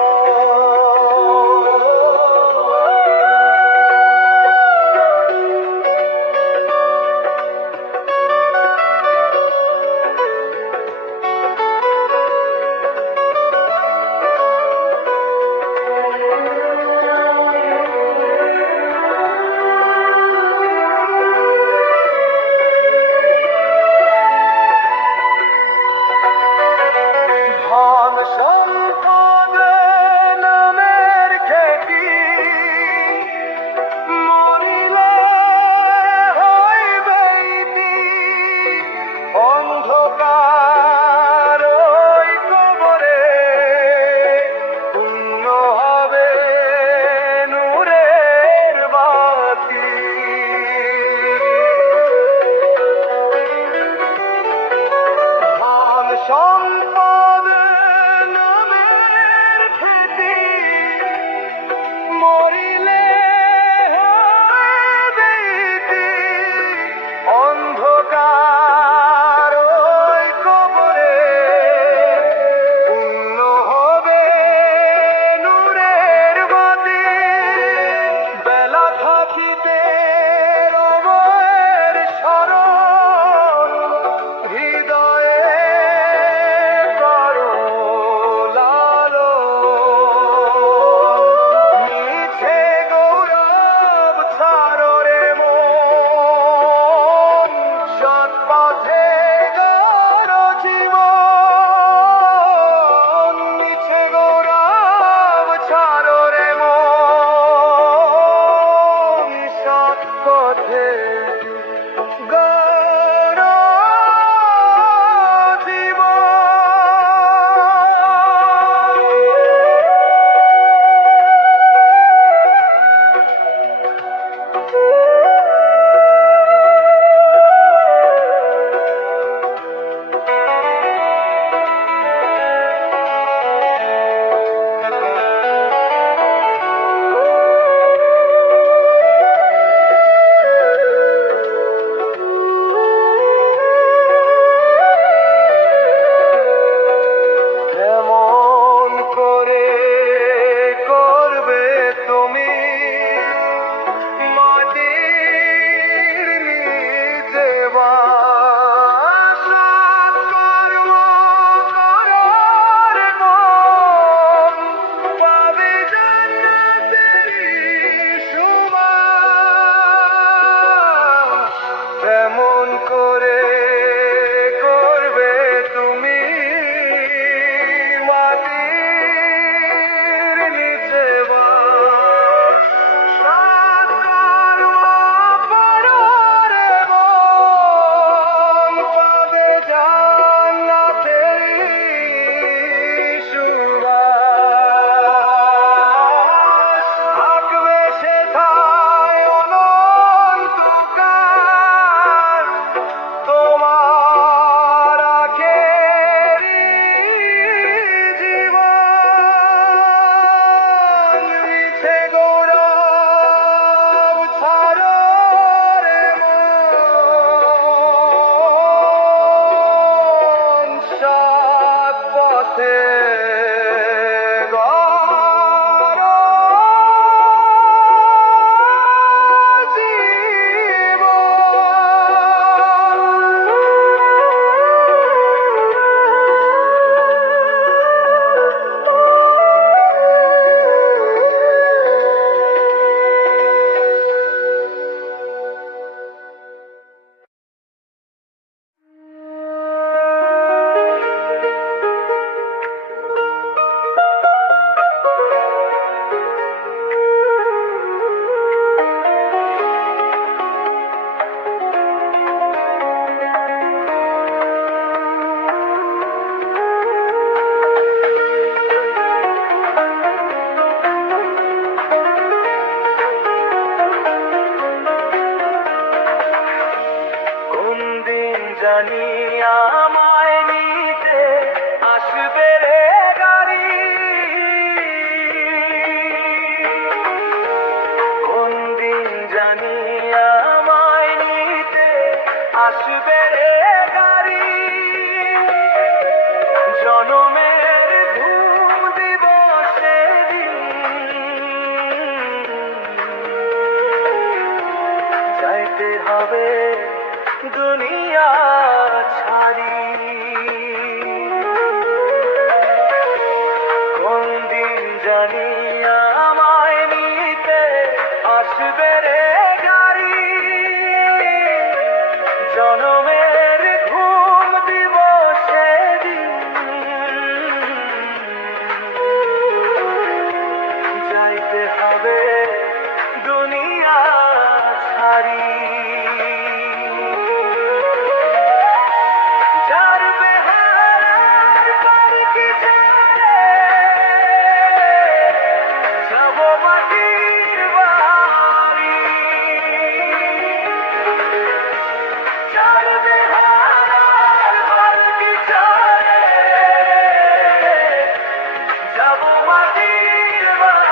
জানি আমায় নিতে আসবে রে গাড়ি, কোন দিন জানি আমায় নিতে আসবে রে গাড়ি, জনমের ধুম দিব সেদিন, যাইতে হবে দুনিয়া ছাড়ি, কোন দিন জানি আমায় নিতে আসবে রে গাড়ি, জনমের ঘুম দিব সেদিন, যাইতে হবে দুনিয়া ছাড়ি। যার বেহারার বাড়ি ছেড়ে যাব মাটির বাড়ি, যার বেহারার বাড়ি ছেড়ে যাব মাটির বাড়ি।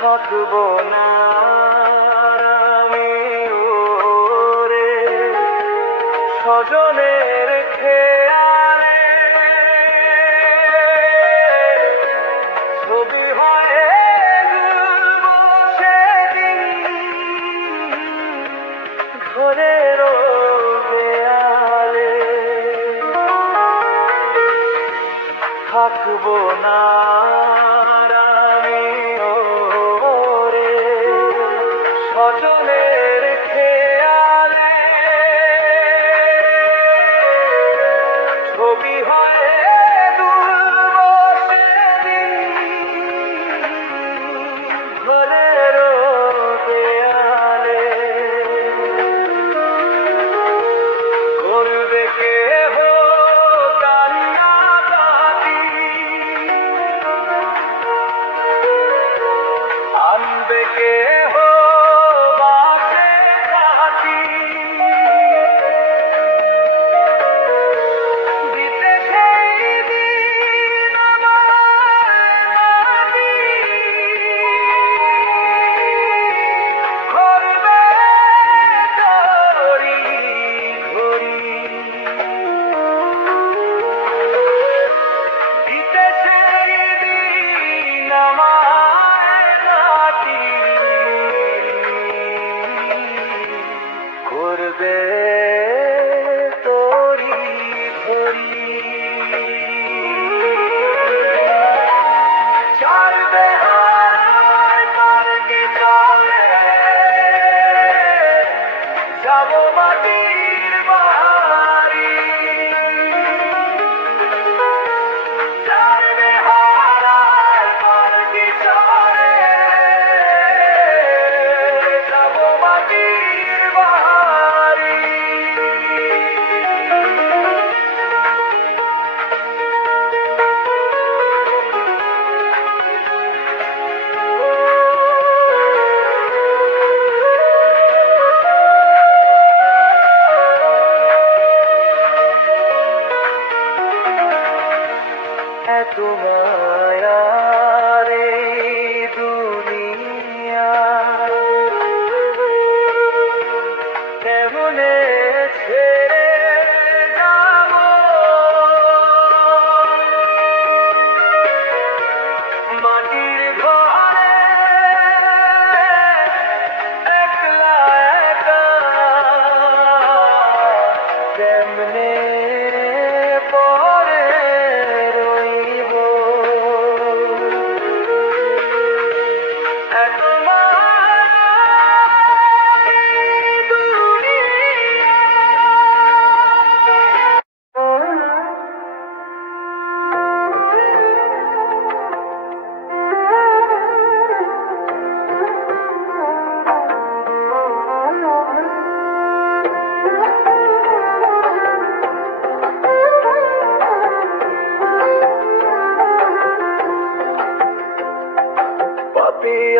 থাকবো না আমি ওরে স্বজনের খেয়ালে, ছবি হয়ে গুলবো সেদিন ঘরের দেয়ালে, থাকবো না আমি ওরে স্বজনের খেয়ালে, ছবি হয়ে দুলবো সেদিন ঘরের দেয়ালে, করবে কেহ কান্নাকাটি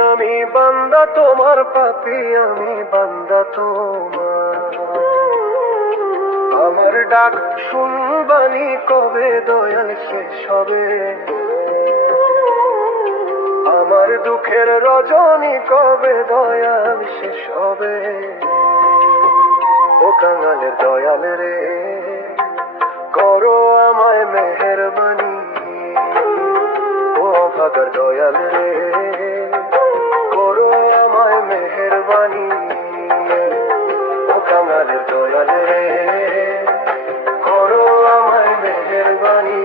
আমি বান্দা তোমার, পাপী আমি বান্দা তোমার। আমার ডাক শুনবানি কবে দয়াল শেষ হবে? আমার দুঃখের রজনী কবে দয়াল শেষ হবে? ও কাঙালের দয়াল রে, করো আমায় মেহেরবানি। ও ভাগার দয়াল রে, করো আমায় মেহেরবানি। ও কাঙালের দয়াল রে, করো আমায় মেহেরবানি।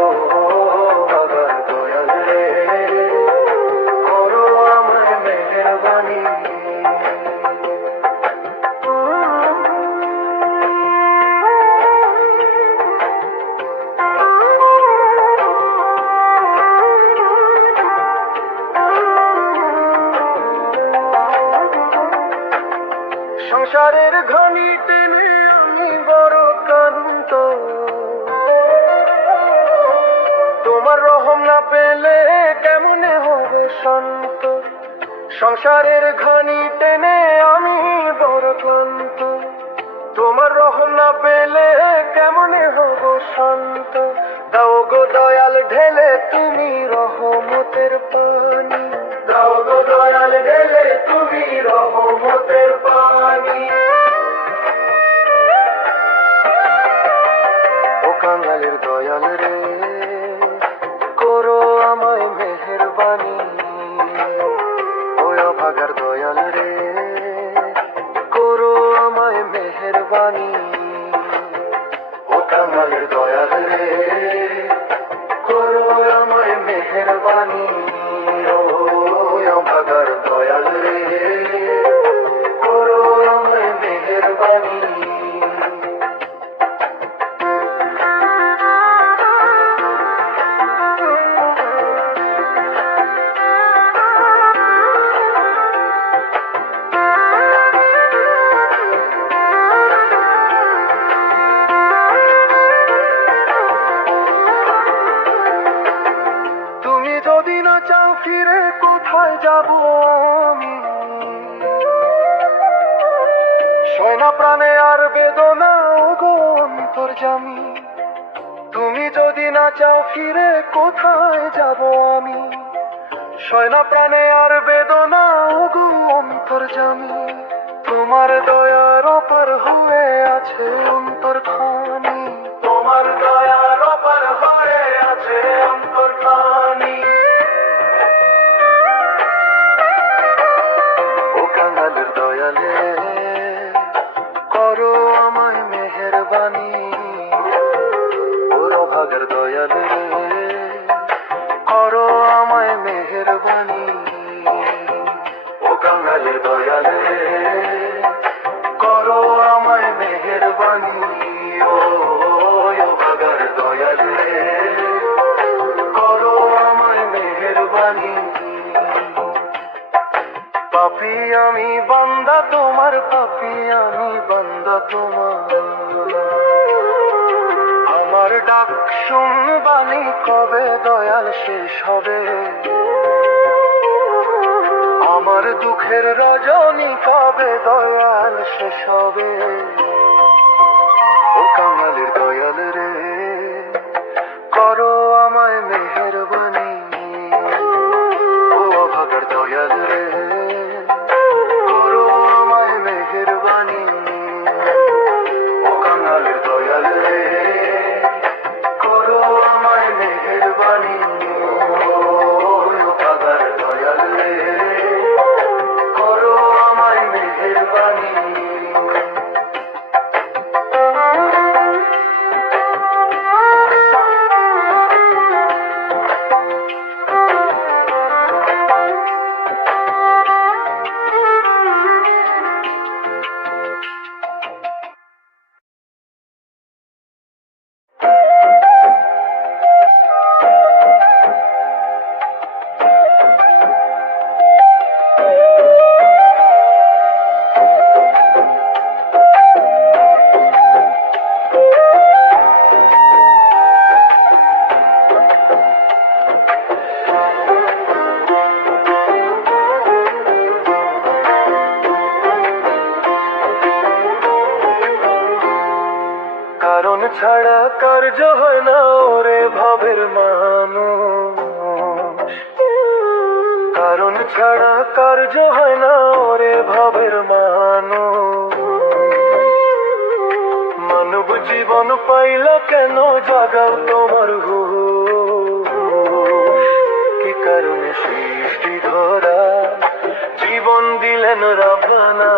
ও ভাগার দয়াল রে, করো আমায় মেহেরবানি। সংসারের ঘনি টেনে আমি বড় ক্লান্ত, তোমার রহম না পেলে কেমনে হবে শান্ত? সংসারের ঘনি টেনে আমি বড় ক্লান্ত, তোমার রহম না পেলে কেমনে হব শান্ত? দাও গো দয়াল ঢেলে তুমি রহমতের পানি, দাও গো দয়াল ঢেলে তুমি রহমতের পানি। ও কাঙালের দয়াল রে, করো আমায় মেহেরবানি। ও অভাগার দয়াল রে, করো আমায় মেহেরবানি। ও কাঙালের দয়াল রে, করো আমায় মেহেরবানি। ও অভাগার দয়াল রে, করো আমায় মেহেরবানি। তুমি যদি না চাও ফিরে কোথায় যাব আমি? সয়না প্রাণে আর বেদনা গো অন্তর্যামী। তুমি যদি না চাও ফিরে কোথায় যাব আমি? সয়না প্রাণে আর বেদনা গো অন্তর্যামী। তোমার দয়ার অপার হয়ে আছে অন্তরখানি, তোমার দয়ার অপার হয়ে আছে অন্তরখানি। ও কাঙালের দয়ালে, করো আমায় মেহেরবানি। ও রভাগের দয়ালে, করো আমায় মেহেরবানি। ও কাঙালের দয়ালে, করো আমায় মেহেরবানি। ও ভাগার দয়ালে, করো আমায় মেহেরবানি। পাপী আমি বান্দা তোমার, পাপী আমি বান্দা তোমার। আমার ডাক শুনবানি কবে দয়াল শেষ হবে? আমার দুঃখের রজনী কবে দয়াল শেষ হবে? ও কাঙালের দয়াল রে, করো আমায় মেহেরবানি। ও অভাগার দয়াল রে, করো আমায় মেহেরবানি। ও কাঙালের দয়াল রে, করো আমায় মেহেরবানি। ও ভাগার দয়াল রে, করো আমায় মেহেরবানি। ছাড়া কার্য হয় না ওরে ভাবের মানুষ, কারণ ছাড়া কার্য হয় না ওরে ভাবের মানুষ। মানব জীবন পাইল কেন জাগাও তোমার হুশ, কি কারণে সৃষ্টি ধরা জীবন দিলেন রাব্বানা,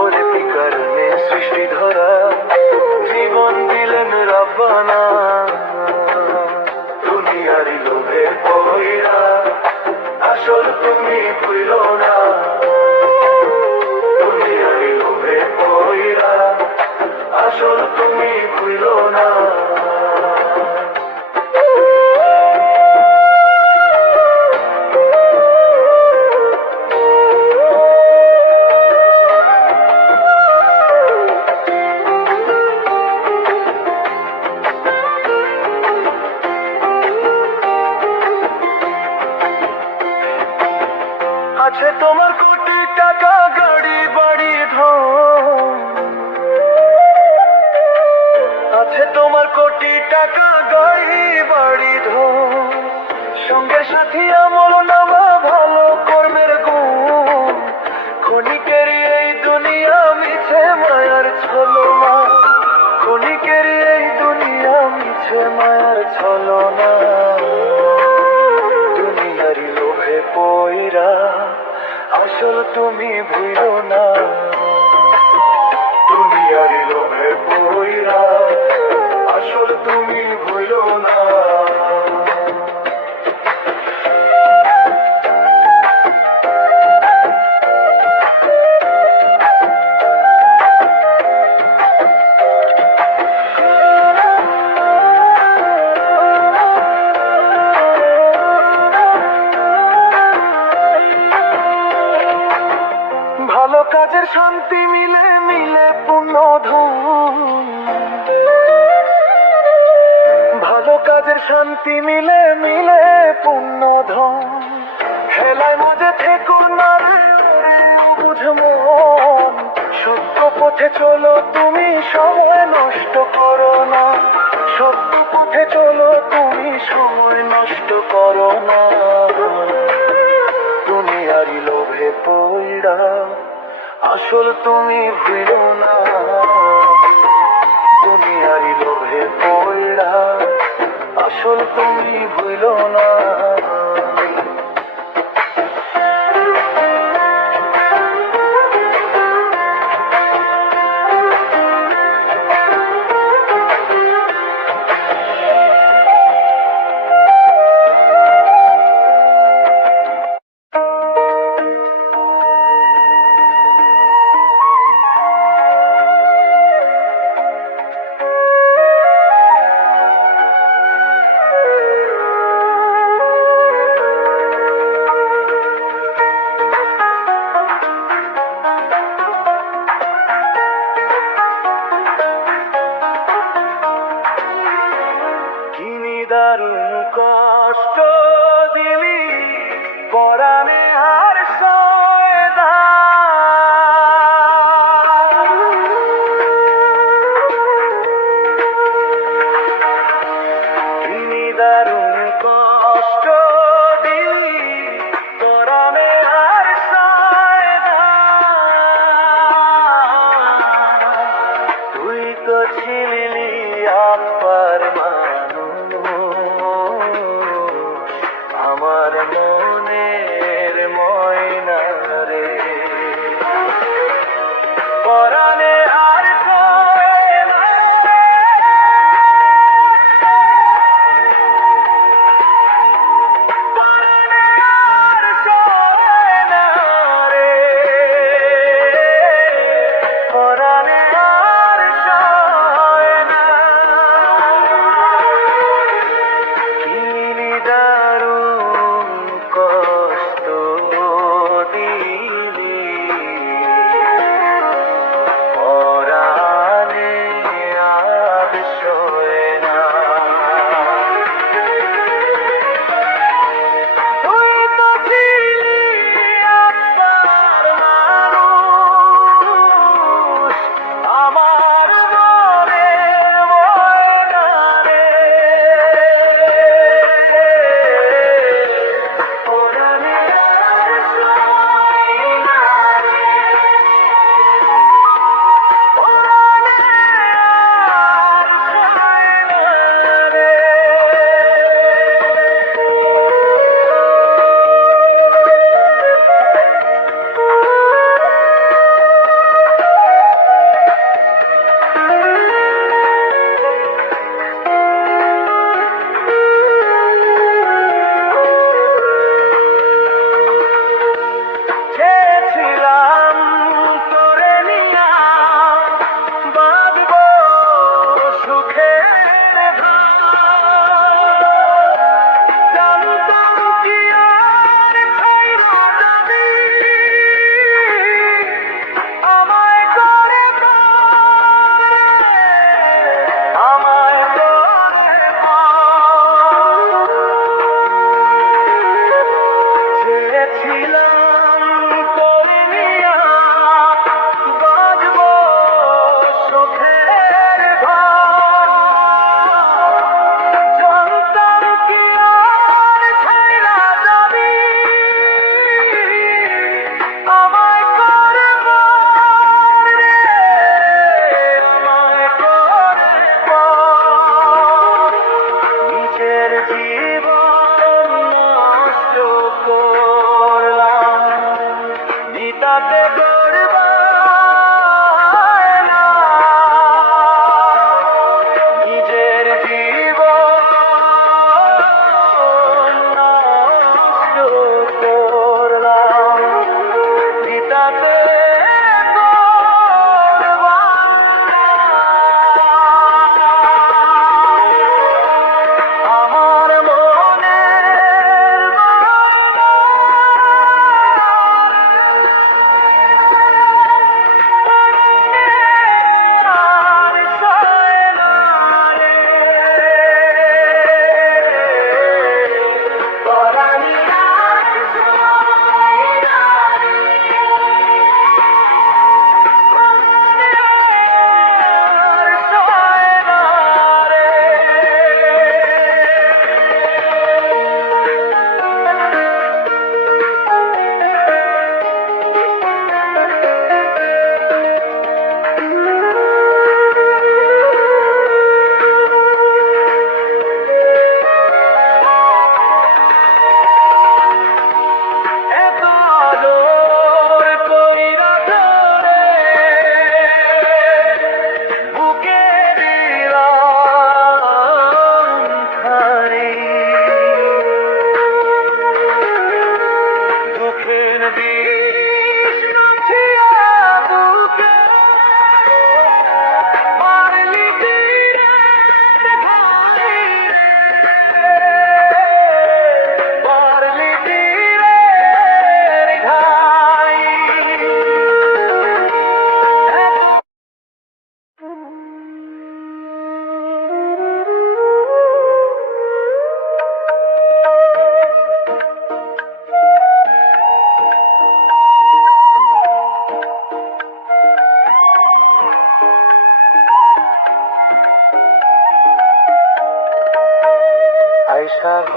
ওরে কি কারণে সৃষ্টি ধরা জীবন দিলেন রাব্বানা। দুনিয়ারি লোভে পইরা আসল তুমি ভুইল না, দুনিয়ারি লোভে পইরা আসল তুমি ভুইল না। আছে তোমার কোটি টাকা গাড়ি বাড়ি ধন, আছে তোমার কোটি টাকা গাড়ি বাড়ি ধন, সঙ্গে সাথী আমল নামা ভালো কর্মের গুণ। ক্ষণিকের এই দুনিয়া মিছে মায়ার ছলনা, ক্ষণিকের এই দুনিয়া মিছে মায়ার ছলনা। দুনিয়ারি লোভে পইরা আসল তুমি ভুইল না, দুনিয়ারি লোভে পইরা আসল তুমি ভুইল না। ভালো কাজের শান্তি মিলে মিলে পুণ্য ধন, ভালো কাজের শান্তি মিলে মিলে পুণ্য ধন। হেলায় মাঝে থেকো না রে বুঝ মন, সত্য পথে চলো তুমি সময় নষ্ট করো না, সত্য পথে চলো তুমি সময় নষ্ট করো না। দুনিয়ারি লোভে পইড়া আসল তুমি ভুইল না, দুনিয়ারি লোভে পইড়া আসল তুমি ভুইল না। দারুণ কষ্ট দিলি পরাণে আর সয় না, তিনি দারুণ কষ্ট দিলি পরাণে আর সয় না। তুই তো ছিলি আপার আমার মনের ময়না রে, পরাণে আর সয় না, পরাণে আর সয় না রে, পরাণে আর সয় না। কি দারুণ কষ্ট দিলি পরাণে আর সয় না। তুই তো ছিলি আপার মানুষ, আমার মনের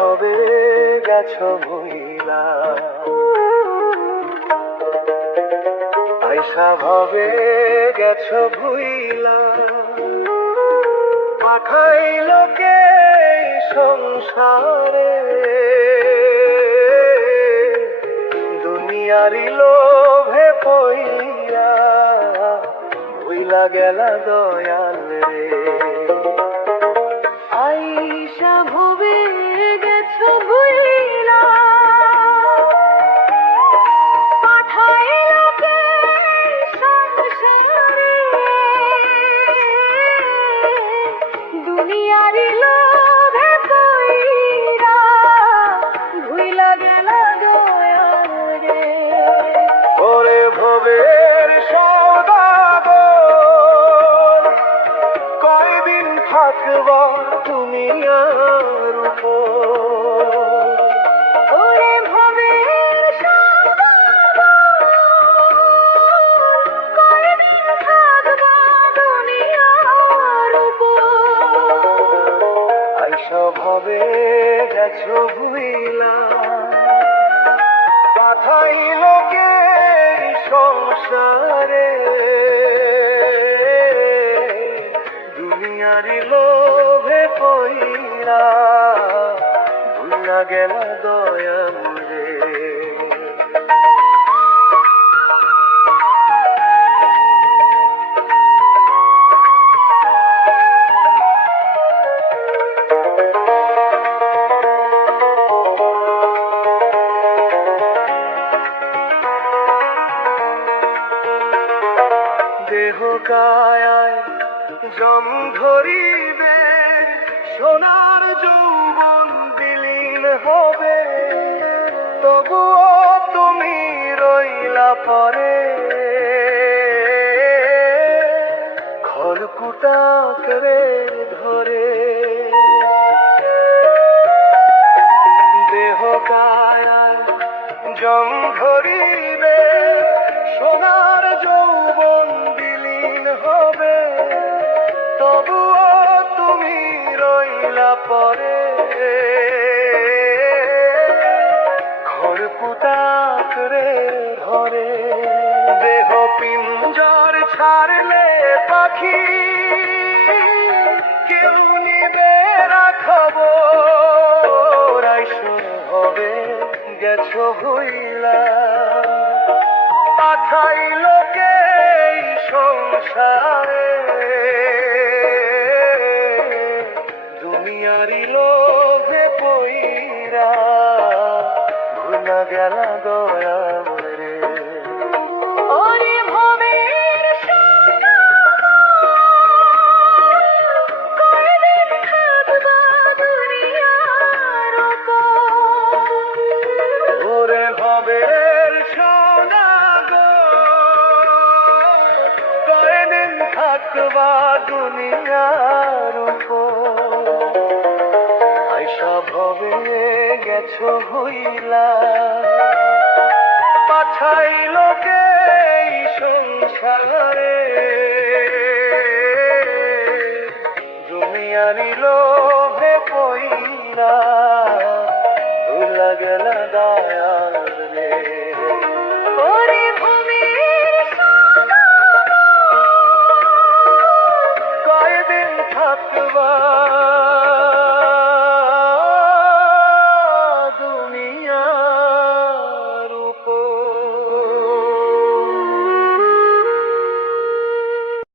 ভবে গেছো ভুইলা, আইসা ভবে গেছো ভুইলা, পাঠাইলো কে সংসারে, দুনিয়ারি লোভে পইয়া ভুইলা গেলা দয়াল রে। আইসা ভবে গেছো ভুইলা, পাঠাইলো কে সংসারে, দুনিয়ারি লোভে পইরা ভুইলা গেলা দয়াল রে। ওরে ভবের সওদাগর, কয়দিন থাকবা দুনিয়ার উপর, ওরে ভবের সওদাগর, কয়দিন থাকবা দুনিয়ার উপর। আইসা ভবে গেছো ভুইলা, পাঠাইলো কে সংসারে, দুনিয়ারি লোভে পইরা ভুইলা গেলা দয়াল রে। দেহ কায়ায় জম ধরিবে, সোনার যৌবন বিলীন হবে, তবুও তুমি রইলা পরে, খড়কুটাকে ধরে। দেহ কায়ায় জম ধরিবে, সোনার যৌবন বিলীন হবে, তবুও তুমি রইলা পরে, খড়কুটাকে ধরে। দেহ পিঞ্জর ছাড়লে পাখি কেউ নিবে রাখবো, আইসো হবে গেছো ভুইলা, পাঠাইলো কে সংসারে, দুনিয়ারি লোভে পইরা ভুলা গেলা দয়াল রে। ওরে ভবের সওদাগর, কয়দিন থাকবা দুনিয়ার উপর। ওরে ভবের সওদাগর, কয়দিন থাকবা দুনিয়ার উপর, আইসা ভবে গেছো ভুইলা, পাঠাইলো কে সংসারে, দুনিয়ারি লোভে পইরা ভুলা গেলা দয়াল